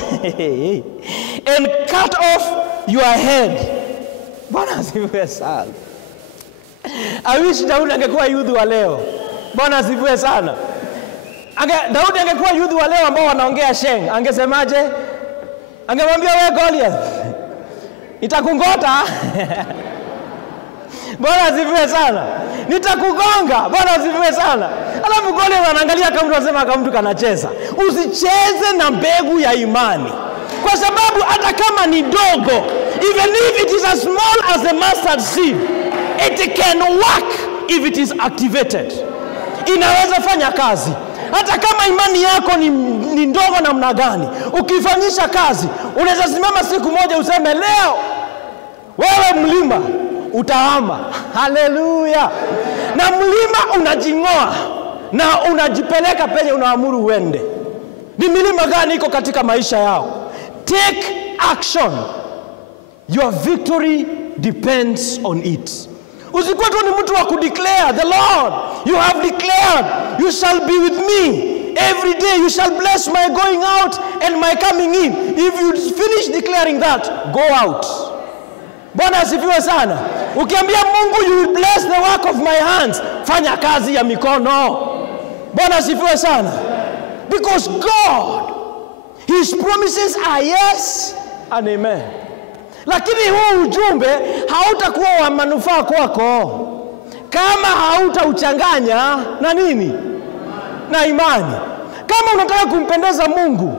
and cut off your head. Bwana asifiwe sana. I wish Daudi angekuwa youth wa leo. Bwana asifiwe sana. Daudi angekuwa youth wa leo ambao wanaongea sheng, angesemaje? Angemwambia wewe Goliath, nitakungota. Bwana asifiwe sana. Nitakugonga. Bwana asifiwe sana. Alafu Goliath anaangalia kama mtu anasema kama mtu kanacheza. Usicheze na mbegu ya imani. Kwa sababu hata kama ni dogo, even if it is as small as a mustard seed, it can work if it is activated. Inaweza fanya kazi. Hata kama imani yako ni ndogo namna gani, ukifanyisha kazi, unaweza simama siku moja useme leo wewe mlima utahama. Haleluya. Na mlima unajingoa na unajipeleka penye unaamuru uende. Ni milima gani iko katika maisha yao? Take action. Your victory depends on it. Usikuwa tu ni mtu wa kudeclare, the Lord, you have declared, you shall be with me every day you shall bless my going out and my coming in. If you finish declaring that, go out. Bwana asifiwe sana. Ukiambia Mungu, you will bless the work of my hands, fanya kazi ya mikono. Bwana asifiwe sana. Because God, His promises are yes and amen. Lakini huu ujumbe hautakuwa wa manufaa kwako kama hautauchanganya na nini? Na imani. Kama unataka kumpendeza Mungu,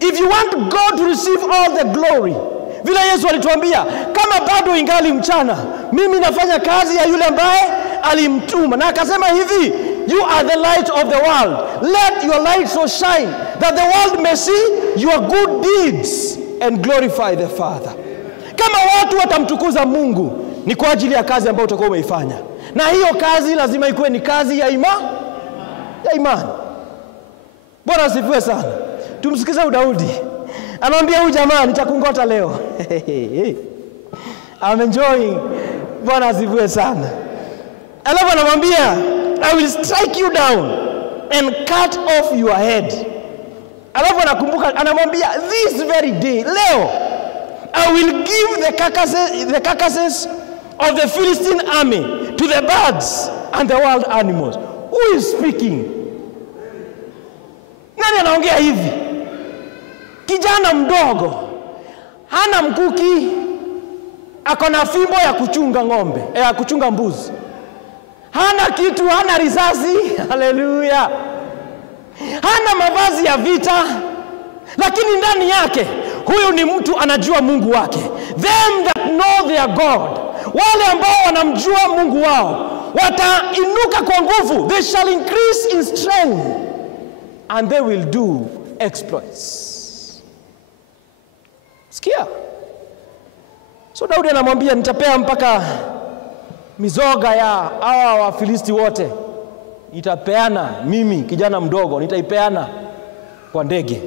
if you want God to receive all the glory, vile Yesu alituambia, kama bado ingali mchana, mimi nafanya kazi ya yule ambaye alimtuma. Na akasema hivi, you are the light of the world. Let your light so shine that the world may see your good deeds and glorify the Father. Kama watu watamtukuza Mungu, ni kwa ajili ya kazi ambayo utakuwa umeifanya. Na hiyo kazi lazima ikuwe ni kazi ya imani. Bwana asifiwe sana. Tumsikize Daudi. Anamwambia huyu jamaa, nitakungota leo. I'm enjoying. Bwana asifiwe sana. Alafu anamwambia, I will strike you down and cut off your head. Alafu anakumbuka, anamwambia, this very day, leo, I will give the carcasses of the Philistine army to the birds and the wild animals. Who is speaking? Nani anaongea hivi? Kijana mdogo, hana mkuki, akona fimbo ya kuchunga ng'ombe, ya kuchunga mbuzi. Hana kitu, hana risasi, haleluya. Hana mavazi ya vita, lakini ndani yake, huyu ni mtu anajua Mungu wake. Them that know their God, wale ambao wanamjua Mungu wao, watainuka kwa nguvu. They shall increase in strength and they will do exploits. Sikia. So Daudi anamwambia, nitapea mpaka mizoga ya hawa Wafilisti wote. Nitapeana mimi kijana mdogo, nitaipeana kwa ndege.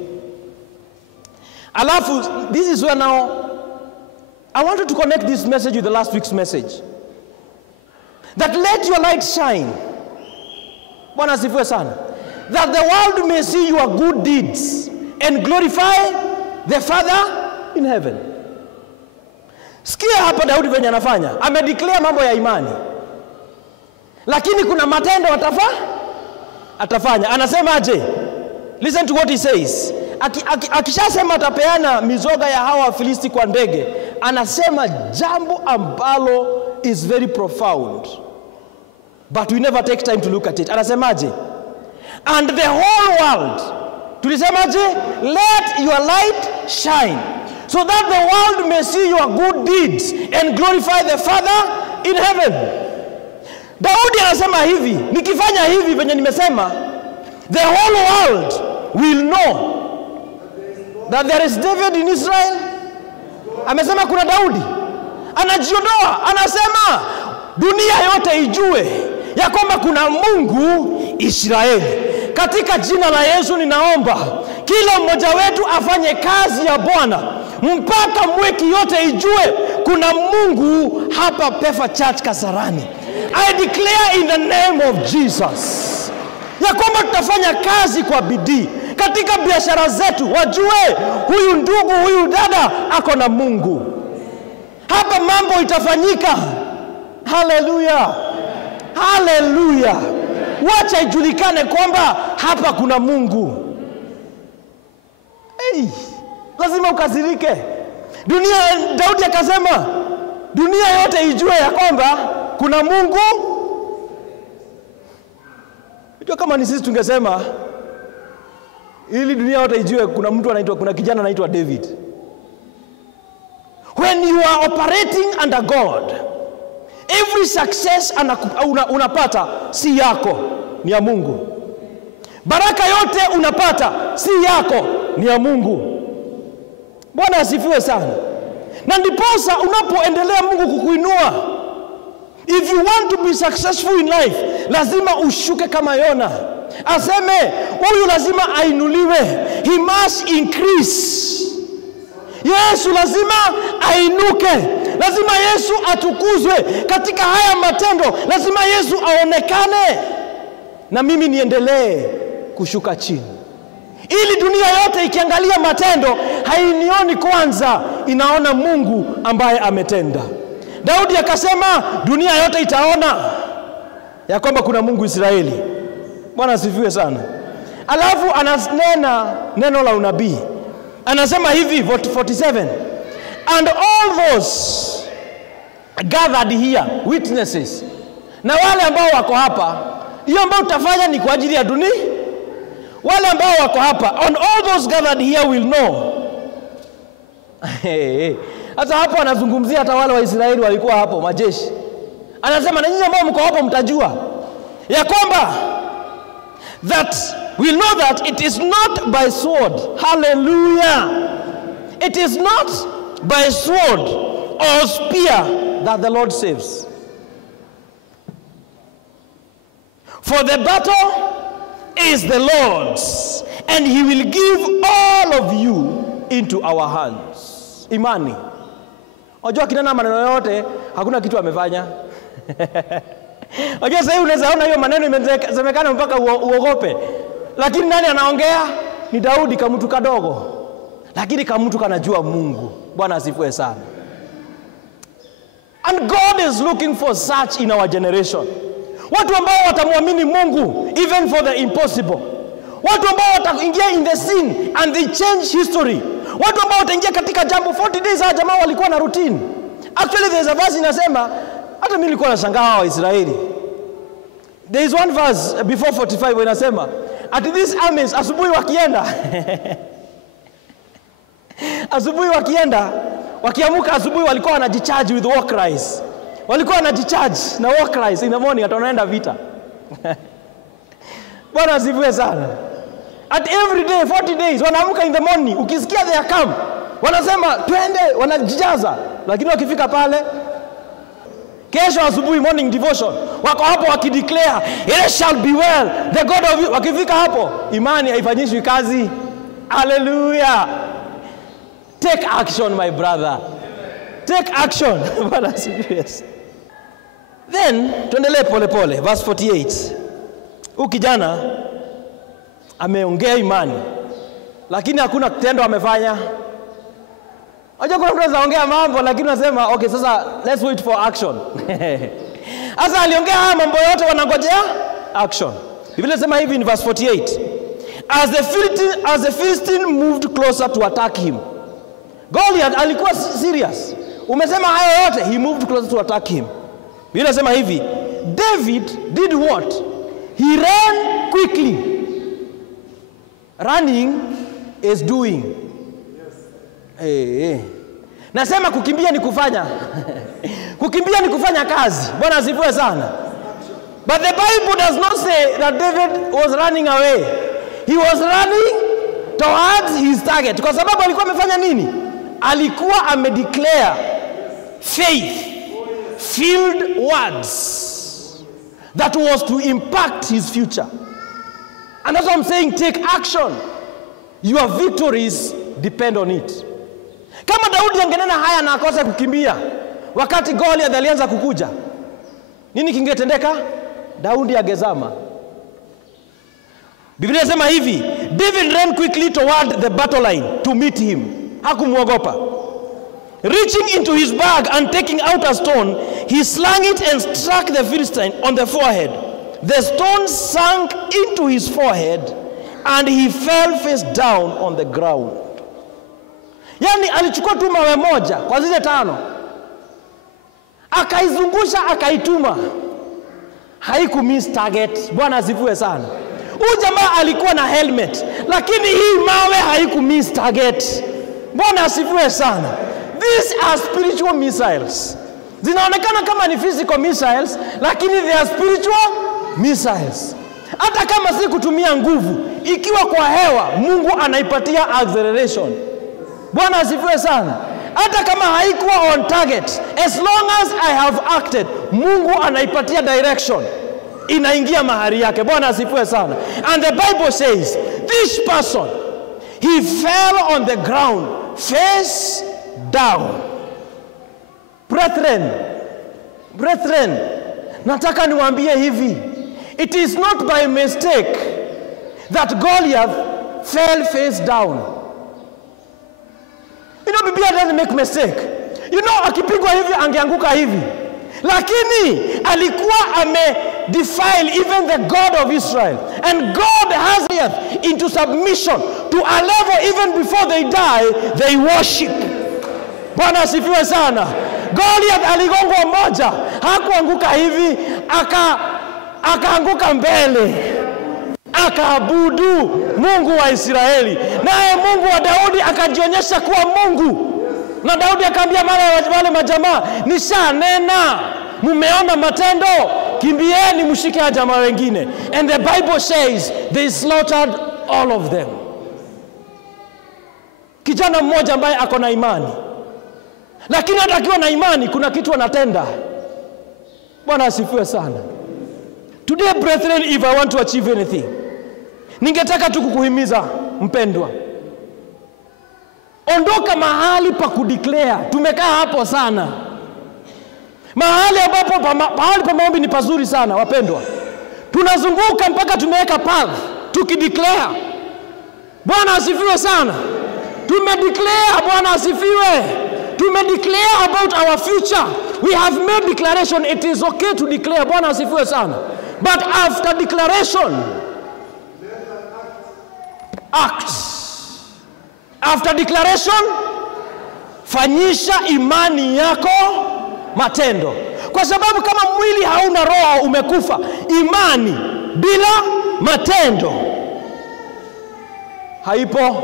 Alafu, this is where now I wanted to connect this message with the last week's message. That let your light shine. Bwana asifiwe sana. That the world may see your good deeds and glorify the Father in heaven. Sikia hapa Daudi venye anafanya. Amedeclare mambo ya imani. Lakini kuna matendo atafanya. Anasema aje? Listen to what he says. Akishasema atapeana mizoga ya hawa Filisti kwa ndege, anasema jambo ambalo is very profound. But we never take time to look at it. Anasemaje? And the whole world, tulisemaje? Let your light shine, so that the world may see your good deeds and glorify the Father in heaven. Daudi anasema hivi, nikifanya hivi venye nimesema, the whole world will know that there is David in Israel. Amesema kuna Daudi. Anajiondoa, anasema dunia yote ijue ya kwamba kuna Mungu Israeli. Katika jina la Yesu ninaomba kila mmoja wetu afanye kazi ya Bwana mpaka mweki yote ijue kuna Mungu hapa Pefa Church Kasarani. I declare in the name of Jesus ya kwamba tutafanya kazi kwa bidii katika biashara zetu. Wajue huyu ndugu, huyu dada ako na Mungu. Hapa mambo itafanyika. Haleluya. Haleluya. Wacha ijulikane kwamba hapa kuna Mungu. Hey, lazima ukasirike. Daudi akasema dunia yote ijue ya kwamba kuna Mungu. Ndio kama ni sisi tungesema ili dunia yote ijue kuna kijana anaitwa David. When you are operating under God, every success unapata si yako, ni ya Mungu. Baraka yote unapata si yako, ni ya Mungu. Bwana asifiwe sana. Na ndiposa unapoendelea Mungu kukuinua, if you want to be successful in life, lazima ushuke kama Yona. Aseme huyu lazima ainuliwe. He must increase. Yesu lazima ainuke. Lazima Yesu atukuzwe katika haya matendo. Lazima Yesu aonekane. Na mimi niendelee kushuka chini, ili dunia yote ikiangalia matendo hainioni kwanza, inaona Mungu ambaye ametenda. Daudi akasema dunia yote itaona ya kwamba kuna Mungu Israeli. Bwana asifiwe sana. Alafu ananena neno la unabii. Anasema hivi 47, and all those gathered here, witnesses, na wale ambao wako hapa, hiyo ambao utafanya ni kwa ajili ya dunia. Wale ambao wako hapa, on all those gathered here will know. Hata hapo anazungumzia hata wale wa Israeli walikuwa hapo, majeshi. Anasema na nyinyi ambao mko hapo mtajua ya kwamba that we know that it is not by sword. Hallelujah. It is not by sword or spear that the Lord saves. For the battle is the Lord's, and he will give all of you into our hands. Imani. Unajua kinana maneno yote hakuna kitu amefanya. Unajua sasa unaweza ona hiyo maneno imesemekana mpaka uogope. Lakini nani anaongea? Ni Daudi, kamtu kadogo. Lakini kamtu kanajua Mungu. Bwana asifiwe sana. And God is looking for such in our generation. Watu ambao watamwamini Mungu even for the impossible. Watu ambao wataingia in the scene and they change history. Watu ambao wataingia katika jambo 40 days. Hawa jamaa walikuwa na routine. Actually there is a verse inasema, hata mimi nilikuwa nashangaa wa Israeli. There is one verse before 45 inasema, at these armies asubuhi wakienda asubuhi wakiamuka asubuhi walikuwa wanajicharge with war cries. Walikuwa wanajicharge na war cries in the morning, ataenda vita. Bwana asifiwe sana. At every day 40 days wanaamka in the morning, ukisikia they are come wanasema twende, wanajijaza. Lakini wakifika pale kesho asubuhi morning devotion wako hapo wakideclare it shall be well, the God of you. Wakifika hapo imani haifanyishwi kazi. Hallelujah. Take action my brother. Take action. Bwana asifiwe. Then tuendelee pole pole verse 48. Huyu kijana ameongea imani lakini hakuna kitendo amefanya. Unajua kuna mtu anaongea mambo lakini anasema okay sasa let's wait for action. Sasa aliongea haya mambo yote wanangojea action. Biblia inasema hivi in verse 48. As the Philistine moved closer to attack him. Goliath alikuwa serious. Umesema hayo yote, he moved closer to attack him. Biblia inasema hivi, David did what? He ran quickly. Running is doing. Yes. Nasema kukimbia ni kufanya. Kukimbia ni kufanya kazi. Bwana asifiwe sana. But the Bible does not say that David was running away. He was running towards his target. Kwa sababu alikuwa amefanya nini? Alikuwa amedeclare faith filled words that was to impact his future. And that's what I'm saying, take action. Your victories depend on it. Kama Daudi angenena haya na akose kukimbia wakati Goliath alianza kukuja, nini kingetendeka? Daudi agezama. Biblia inasema hivi, David ran quickly toward the battle line to meet him. Hakumuogopa. Reaching into his bag and taking out a stone, he slung it and struck the Philistine on the forehead. The stone sank into his forehead and he fell face down on the ground. Yani alichukua tu mawe moja kwa zile 5. Akaizungusha akaituma. Haiku miss target. Bwana asifiwe sana. Huyu jamaa alikuwa na helmet, lakini hii mawe haiku miss target. Bwana asifiwe sana. These are spiritual missiles. Zinaonekana kama ni physical missiles, lakini they are spiritual missiles. Hata kama si kutumia nguvu, ikiwa kwa hewa, Mungu anaipatia acceleration. Bwana asifiwe sana. Hata kama haikuwa on target, as long as I have acted, Mungu anaipatia direction. Inaingia mahali yake. Bwana asifiwe sana. And the Bible says, this person, he fell on the ground, face down. Brethren, nataka niwaambie hivi, it is not by mistake that Goliath fell face down. You know, Biblia doesn't make mistake. You know, akipigwa hivi angeanguka hivi. Lakini alikuwa defile even the God of Israel. And God has Goliath into submission to a level even before they die, they worship. Bwana asifiwe sana. Goliath aligongwa moja, hakuanguka hivi, akaanguka mbele. Akaabudu Mungu wa Israeli. Naye Mungu wa Daudi akajionyesha kuwa Mungu. Na Daudi akaambia wale majamaa, nishanena, mumeona matendo, kimbieni mshike hawa jamaa wengine. And the Bible says they slaughtered all of them. Kijana mmoja ambaye ako na imani. Lakini hata akiwa na imani kuna kitu anatenda. Bwana asifiwe sana. Today, brethren, if I want to achieve anything, ningetaka tu kukuhimiza mpendwa. Ondoka mahali pa kudeclare. Tumekaa hapo sana. Mahali ambapo mahali pa maombi ni pazuri sana wapendwa. Tunazunguka mpaka tumeweka path tukideclare. Bwana asifiwe sana. Tumedeclare, Bwana asifiwe. Tumedeclare about our future. We have made declaration. It is okay to declare. Bwana asifiwe sana. But after declaration, act. After declaration, fanyisha imani yako matendo. Kwa sababu kama mwili hauna roho umekufa. Imani bila matendo haipo.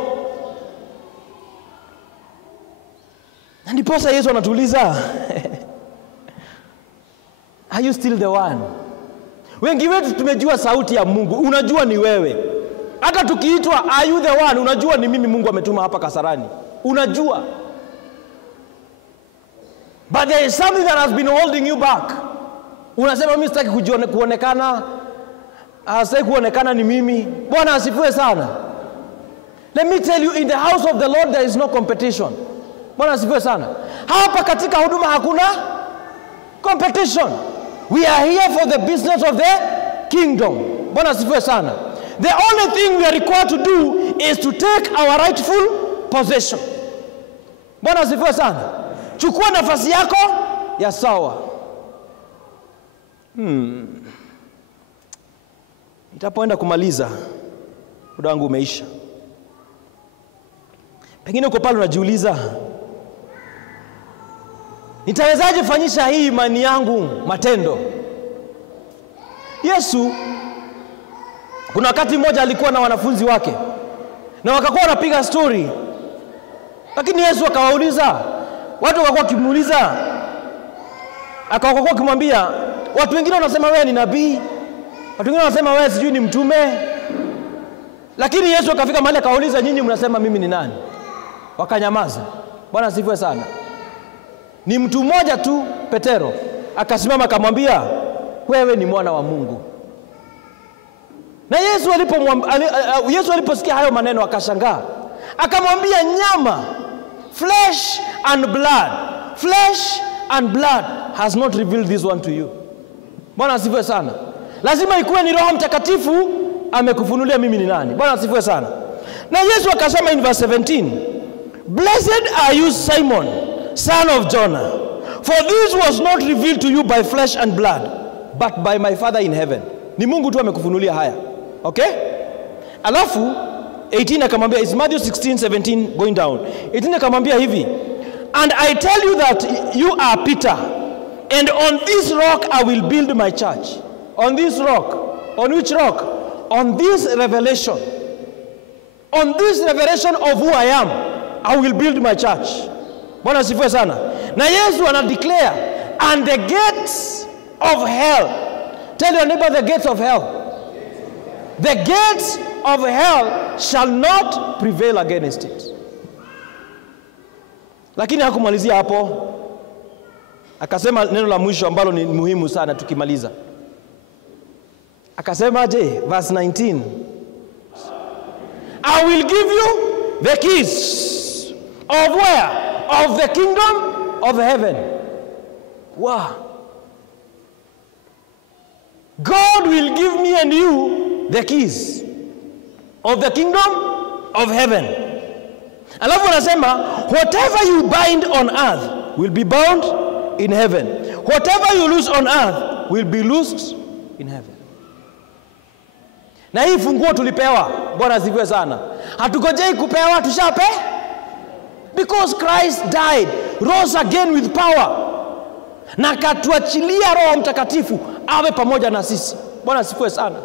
Na ndiposa Yesu anatuuliza, are you still the one? Wengi wetu tumejua sauti ya Mungu. Unajua ni wewe. Hata tukiitwa are you the one, unajua ni mimi Mungu ametuma hapa Kasarani. Unajua. But there is something that has been holding you back. Unasema mimi sitaki kuonekana. Sitaki kuonekana ni mimi. Bwana asifiwe sana. Let me tell you, in the house of the Lord there is no competition. Bwana asifiwe sana. Hapa katika huduma hakuna competition. We are here for the business of the kingdom. Bwana asifiwe sana. The only thing we are required to do is to take our rightful possession. Bwana asifiwe sana. Chukua nafasi yako ya sawa. Nitapoenda kumaliza, muda wangu umeisha. Pengine uko pale unajiuliza, nitawezaje fanyisha hii imani yangu matendo? Yesu, kuna wakati mmoja alikuwa na wanafunzi wake na wakakuwa wanapiga story. Lakini Yesu akawauliza, watu wakakuwa kimuuliza, akawakuwa kimwambia, watu wengine wanasema wewe ni nabii, watu wengine wanasema wewe sijui ni mtume. Lakini Yesu akafika mahali akawauliza, nyinyi mnasema mimi ni nani? Wakanyamaza. Bwana asifiwe sana. Ni mtu mmoja tu, Petero, akasimama akamwambia, wewe ni mwana wa Mungu. Na Yesu aliposikia hayo maneno akashangaa. Akamwambia, nyama, flesh and blood has not revealed this one to you. Bwana asifiwe sana. Lazima ikuwe ni Roho Mtakatifu amekufunulia mimi ni nani. Bwana asifiwe sana. Na Yesu akasema in verse 17, blessed are you Simon, son of Jonah, for this was not revealed to you by flesh and blood, but by my Father in heaven. Ni Mungu tu amekufunulia haya. Okay? Alafu 18 akamwambia, is Matthew 16:17 going down. 18 akamwambia hivi, and I tell you that you are Peter, and on this rock I will build my church. On this rock. On which rock? On this revelation. On this revelation of who I am, I will build my church. Bwana asifiwe sana. Na Yesu anadeclare, and the gates of hell. Tell your neighbor, the gates of hell. The gates of hell shall not prevail against it. Lakini hakumalizia hapo. Akasema neno la mwisho ambalo ni muhimu sana tukimaliza. Akasema je, verse 19. I will give you the keys of where? Of the kingdom of heaven. Wow. God will give me and you the keys. of the kingdom of heaven. Alafu anasema whatever you bind on earth will be bound in heaven. Whatever you loose on earth will be loosed in heaven. Na hii funguo tulipewa. Bwana asifiwe sana. Hatukojei kupewa, tushape. Because Christ died, rose again with power. Na katuachilia Roho Mtakatifu awe pamoja na sisi. Bwana asifiwe sana.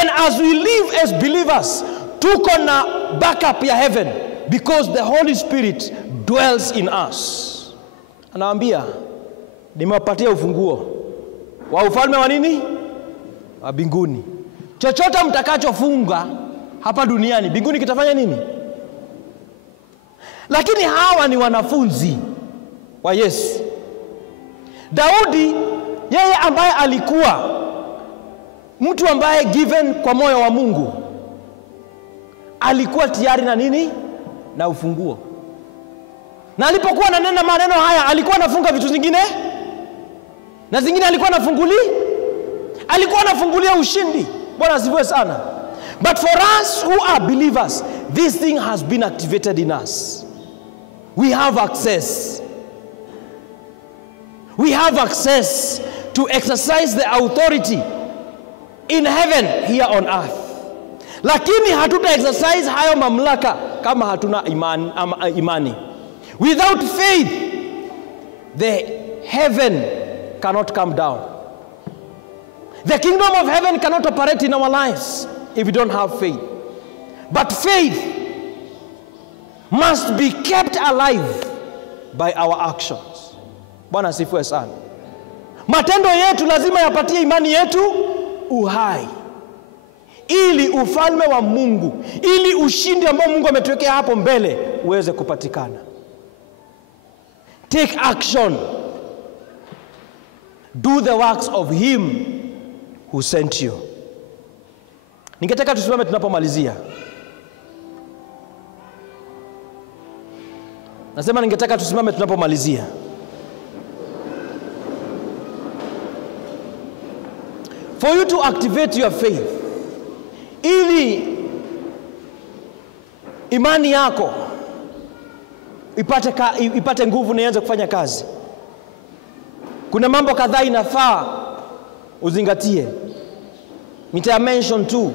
And as we live as believers, tuko na backup ya heaven because the Holy Spirit dwells in us. Anawaambia, nimewapatia ufunguo wa ufalme wa nini? Wa mbinguni. Chochote mtakachofunga hapa duniani, mbinguni kitafanya nini? Lakini hawa ni wanafunzi wa Yesu. Daudi, yeye ambaye alikuwa mtu ambaye given kwa moyo wa Mungu, alikuwa tayari na nini? Na ufunguo. Na alipokuwa ananena maneno haya, alikuwa anafunga vitu zingine na zingine alikuwa anafungulia ushindi. Bwana asifiwe sana. But for us who are believers, this thing has been activated in us. We have access. We have access to exercise the authority in heaven here on earth. Lakini hatuta exercise hayo mamlaka kama hatuna imani. Without faith, the heaven cannot come down. The kingdom of heaven cannot operate in our lives if we don't have faith. But faith must be kept alive by our actions. Bwana asifiwe sana. Matendo yetu lazima yapatie imani yetu uhai, ili ufalme wa Mungu, ili ushindi ambao Mungu ametuwekea hapo mbele uweze kupatikana. Take action. Do the works of him who sent you. Ningetaka tusimame tunapomalizia. Nasema ningetaka tusimame tunapomalizia. For you to activate your faith, ili imani yako ipate nguvu na ianze kufanya kazi, kuna mambo kadhaa inafaa uzingatie. Nita mention tu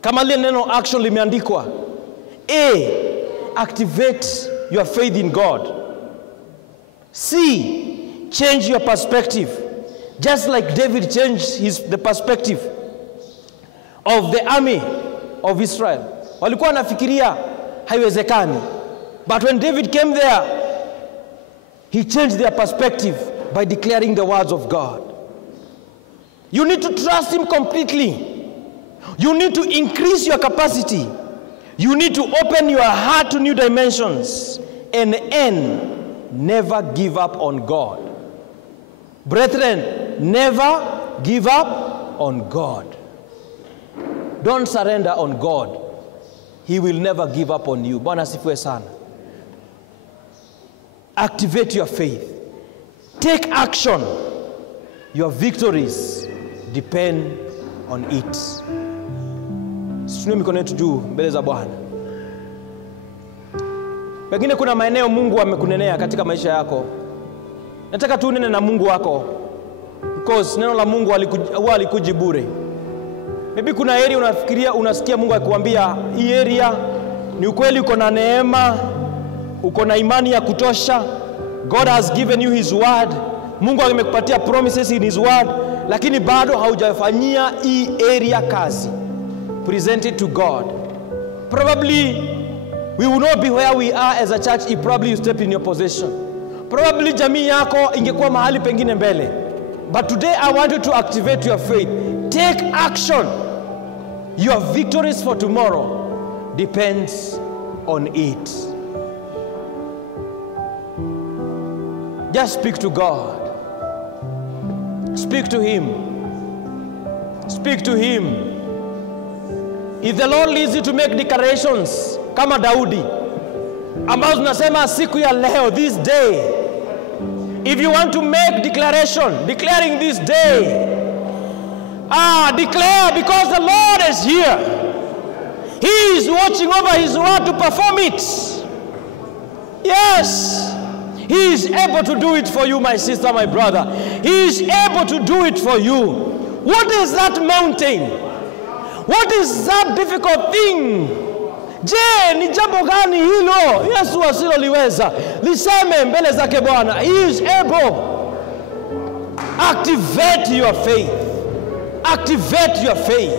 kama lile neno action limeandikwa. A, activate your faith in God. C, change your perspective. Just like David changed the perspective of the army of Israel. Walikuwa wanafikiria haiwezekani. But when David came there, he changed their perspective by declaring the words of God. You need to trust him completely. You need to increase your capacity. You need to open your heart to new dimensions. And never give up on God. Brethren, never give up on God. Don't surrender on God. He will never give up on you. Bwana asifiwe sana. Activate your faith. Take action. Your victories depend on it. Tuinue mikono yetu juu mbele za Bwana. Pengine kuna maeneo Mungu amekunenea katika maisha yako. Nataka tu unene na Mungu wako, because neno la Mungu halikuji bure. Maybe kuna area unafikiria, unasikia Mungu akikwambia hii area ni ukweli, uko na neema, uko na imani ya kutosha. God has given you his word. Mungu amekupatia promises in his word, lakini bado haujafanyia hii area kazi. Present it to God. Probably we will not be where we are as a church if probably you step in your position. Probably jamii yako ingekuwa mahali pengine mbele. But today I want you to activate your faith. Take action. Your victories for tomorrow depends on it. Just speak to God. Speak to him. Speak to him. If the Lord leads you to make declarations kama Daudi, ambazo tunasema siku ya leo, this day, if you want to make declaration, declaring this day, declare, because the Lord is here. He is watching over his word to perform it. Yes. He is able to do it for you, my sister, my brother. He is able to do it for you. What is that mountain? What is that difficult thing? Je, ni jambo gani hilo Yesu asiloliweza? Liseme mbele zake Bwana. He is able. Activate your faith. Activate your faith.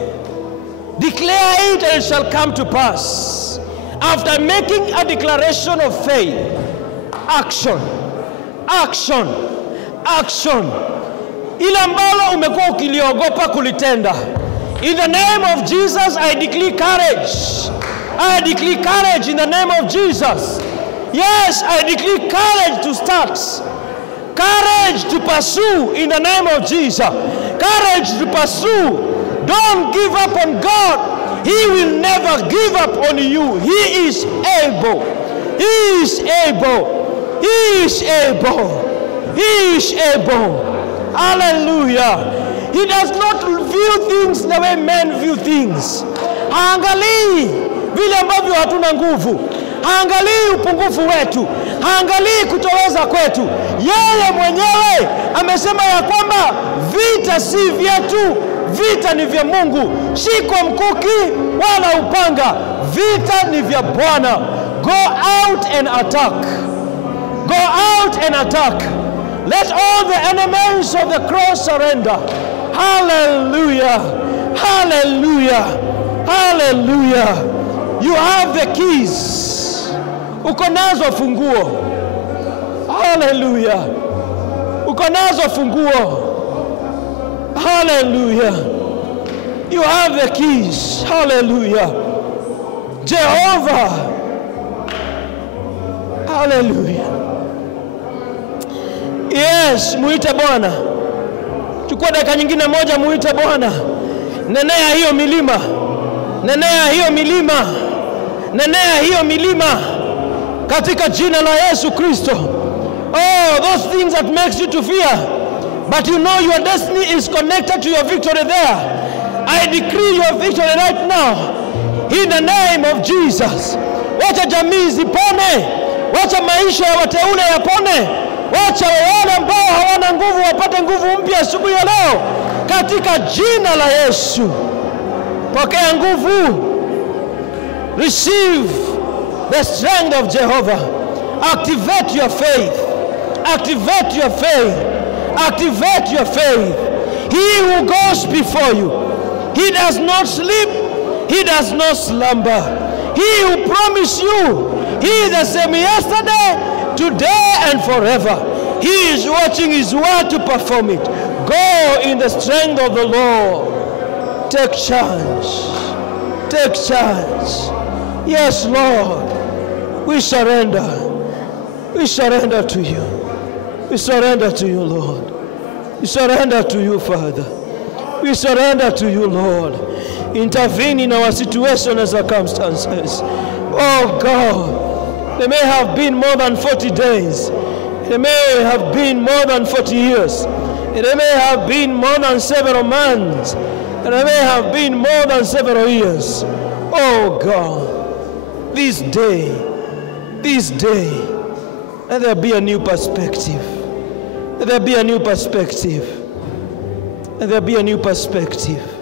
Declare it and it shall come to pass. After making a declaration of faith, action, action, action. Ile ambalo umekuwa ukiliogopa kulitenda. In the name of Jesus, I declare courage. I declare courage in the name of Jesus. Yes, I declare courage to start. Courage to pursue in the name of Jesus. Courage to pursue. Don't give up on God. He will never give up on you. He is able. He is able. He is able. He is able. Hallelujah. He does not view things the way men view things. Haangalii vile ambavyo hatuna nguvu. Haangalii upungufu wetu. Haangalii kutoweza kwetu. Yeye mwenyewe amesema ya kwamba vita si vyetu, vita ni vya Mungu. Si kwa mkuki wala upanga. Vita ni vya Bwana. Go out and attack. Go out and attack. Let all the enemies of the cross surrender. Hallelujah. Hallelujah. Hallelujah. You have the keys. Uko nazo funguo. Hallelujah. Uko nazo funguo. Hallelujah. You have the keys. Hallelujah. Jehovah. Hallelujah. Yes, muite Bwana. Chukua dakika nyingine moja, muite Bwana. Nenea hiyo milima. Nenea hiyo milima. Nenea hiyo milima katika jina la Yesu Kristo. Oh, those things that makes you to fear, but you know your destiny is connected to your victory there. I decree your victory right now in the name of Jesus. Wacha jamii zipone. Wacha maisha ya wateule yapone. Wacha wale ambao hawana nguvu wapate nguvu mpya asubuhi ya leo katika jina la Yesu. Pokea nguvu. Receive the strength of Jehovah. Activate your faith. Activate your faith. Activate your faith. He who goes before you, he does not sleep, he does not slumber. He who promised you, he is the same yesterday, today and forever. He is watching his word to perform it. Go in the strength of the Lord. Take charge. Take charge. Yes, Lord. We surrender. We surrender to you. We surrender to you, Lord. We surrender to you, Father. We surrender to you, Lord. Intervene in our situation and circumstances. Oh God, they may have been more than 40 days. They may have been more than 40 years. They may have been more than several months. They may have been more than several years. Oh God, this day, let there be a new perspective. Let there be a new perspective. Let there be a new perspective.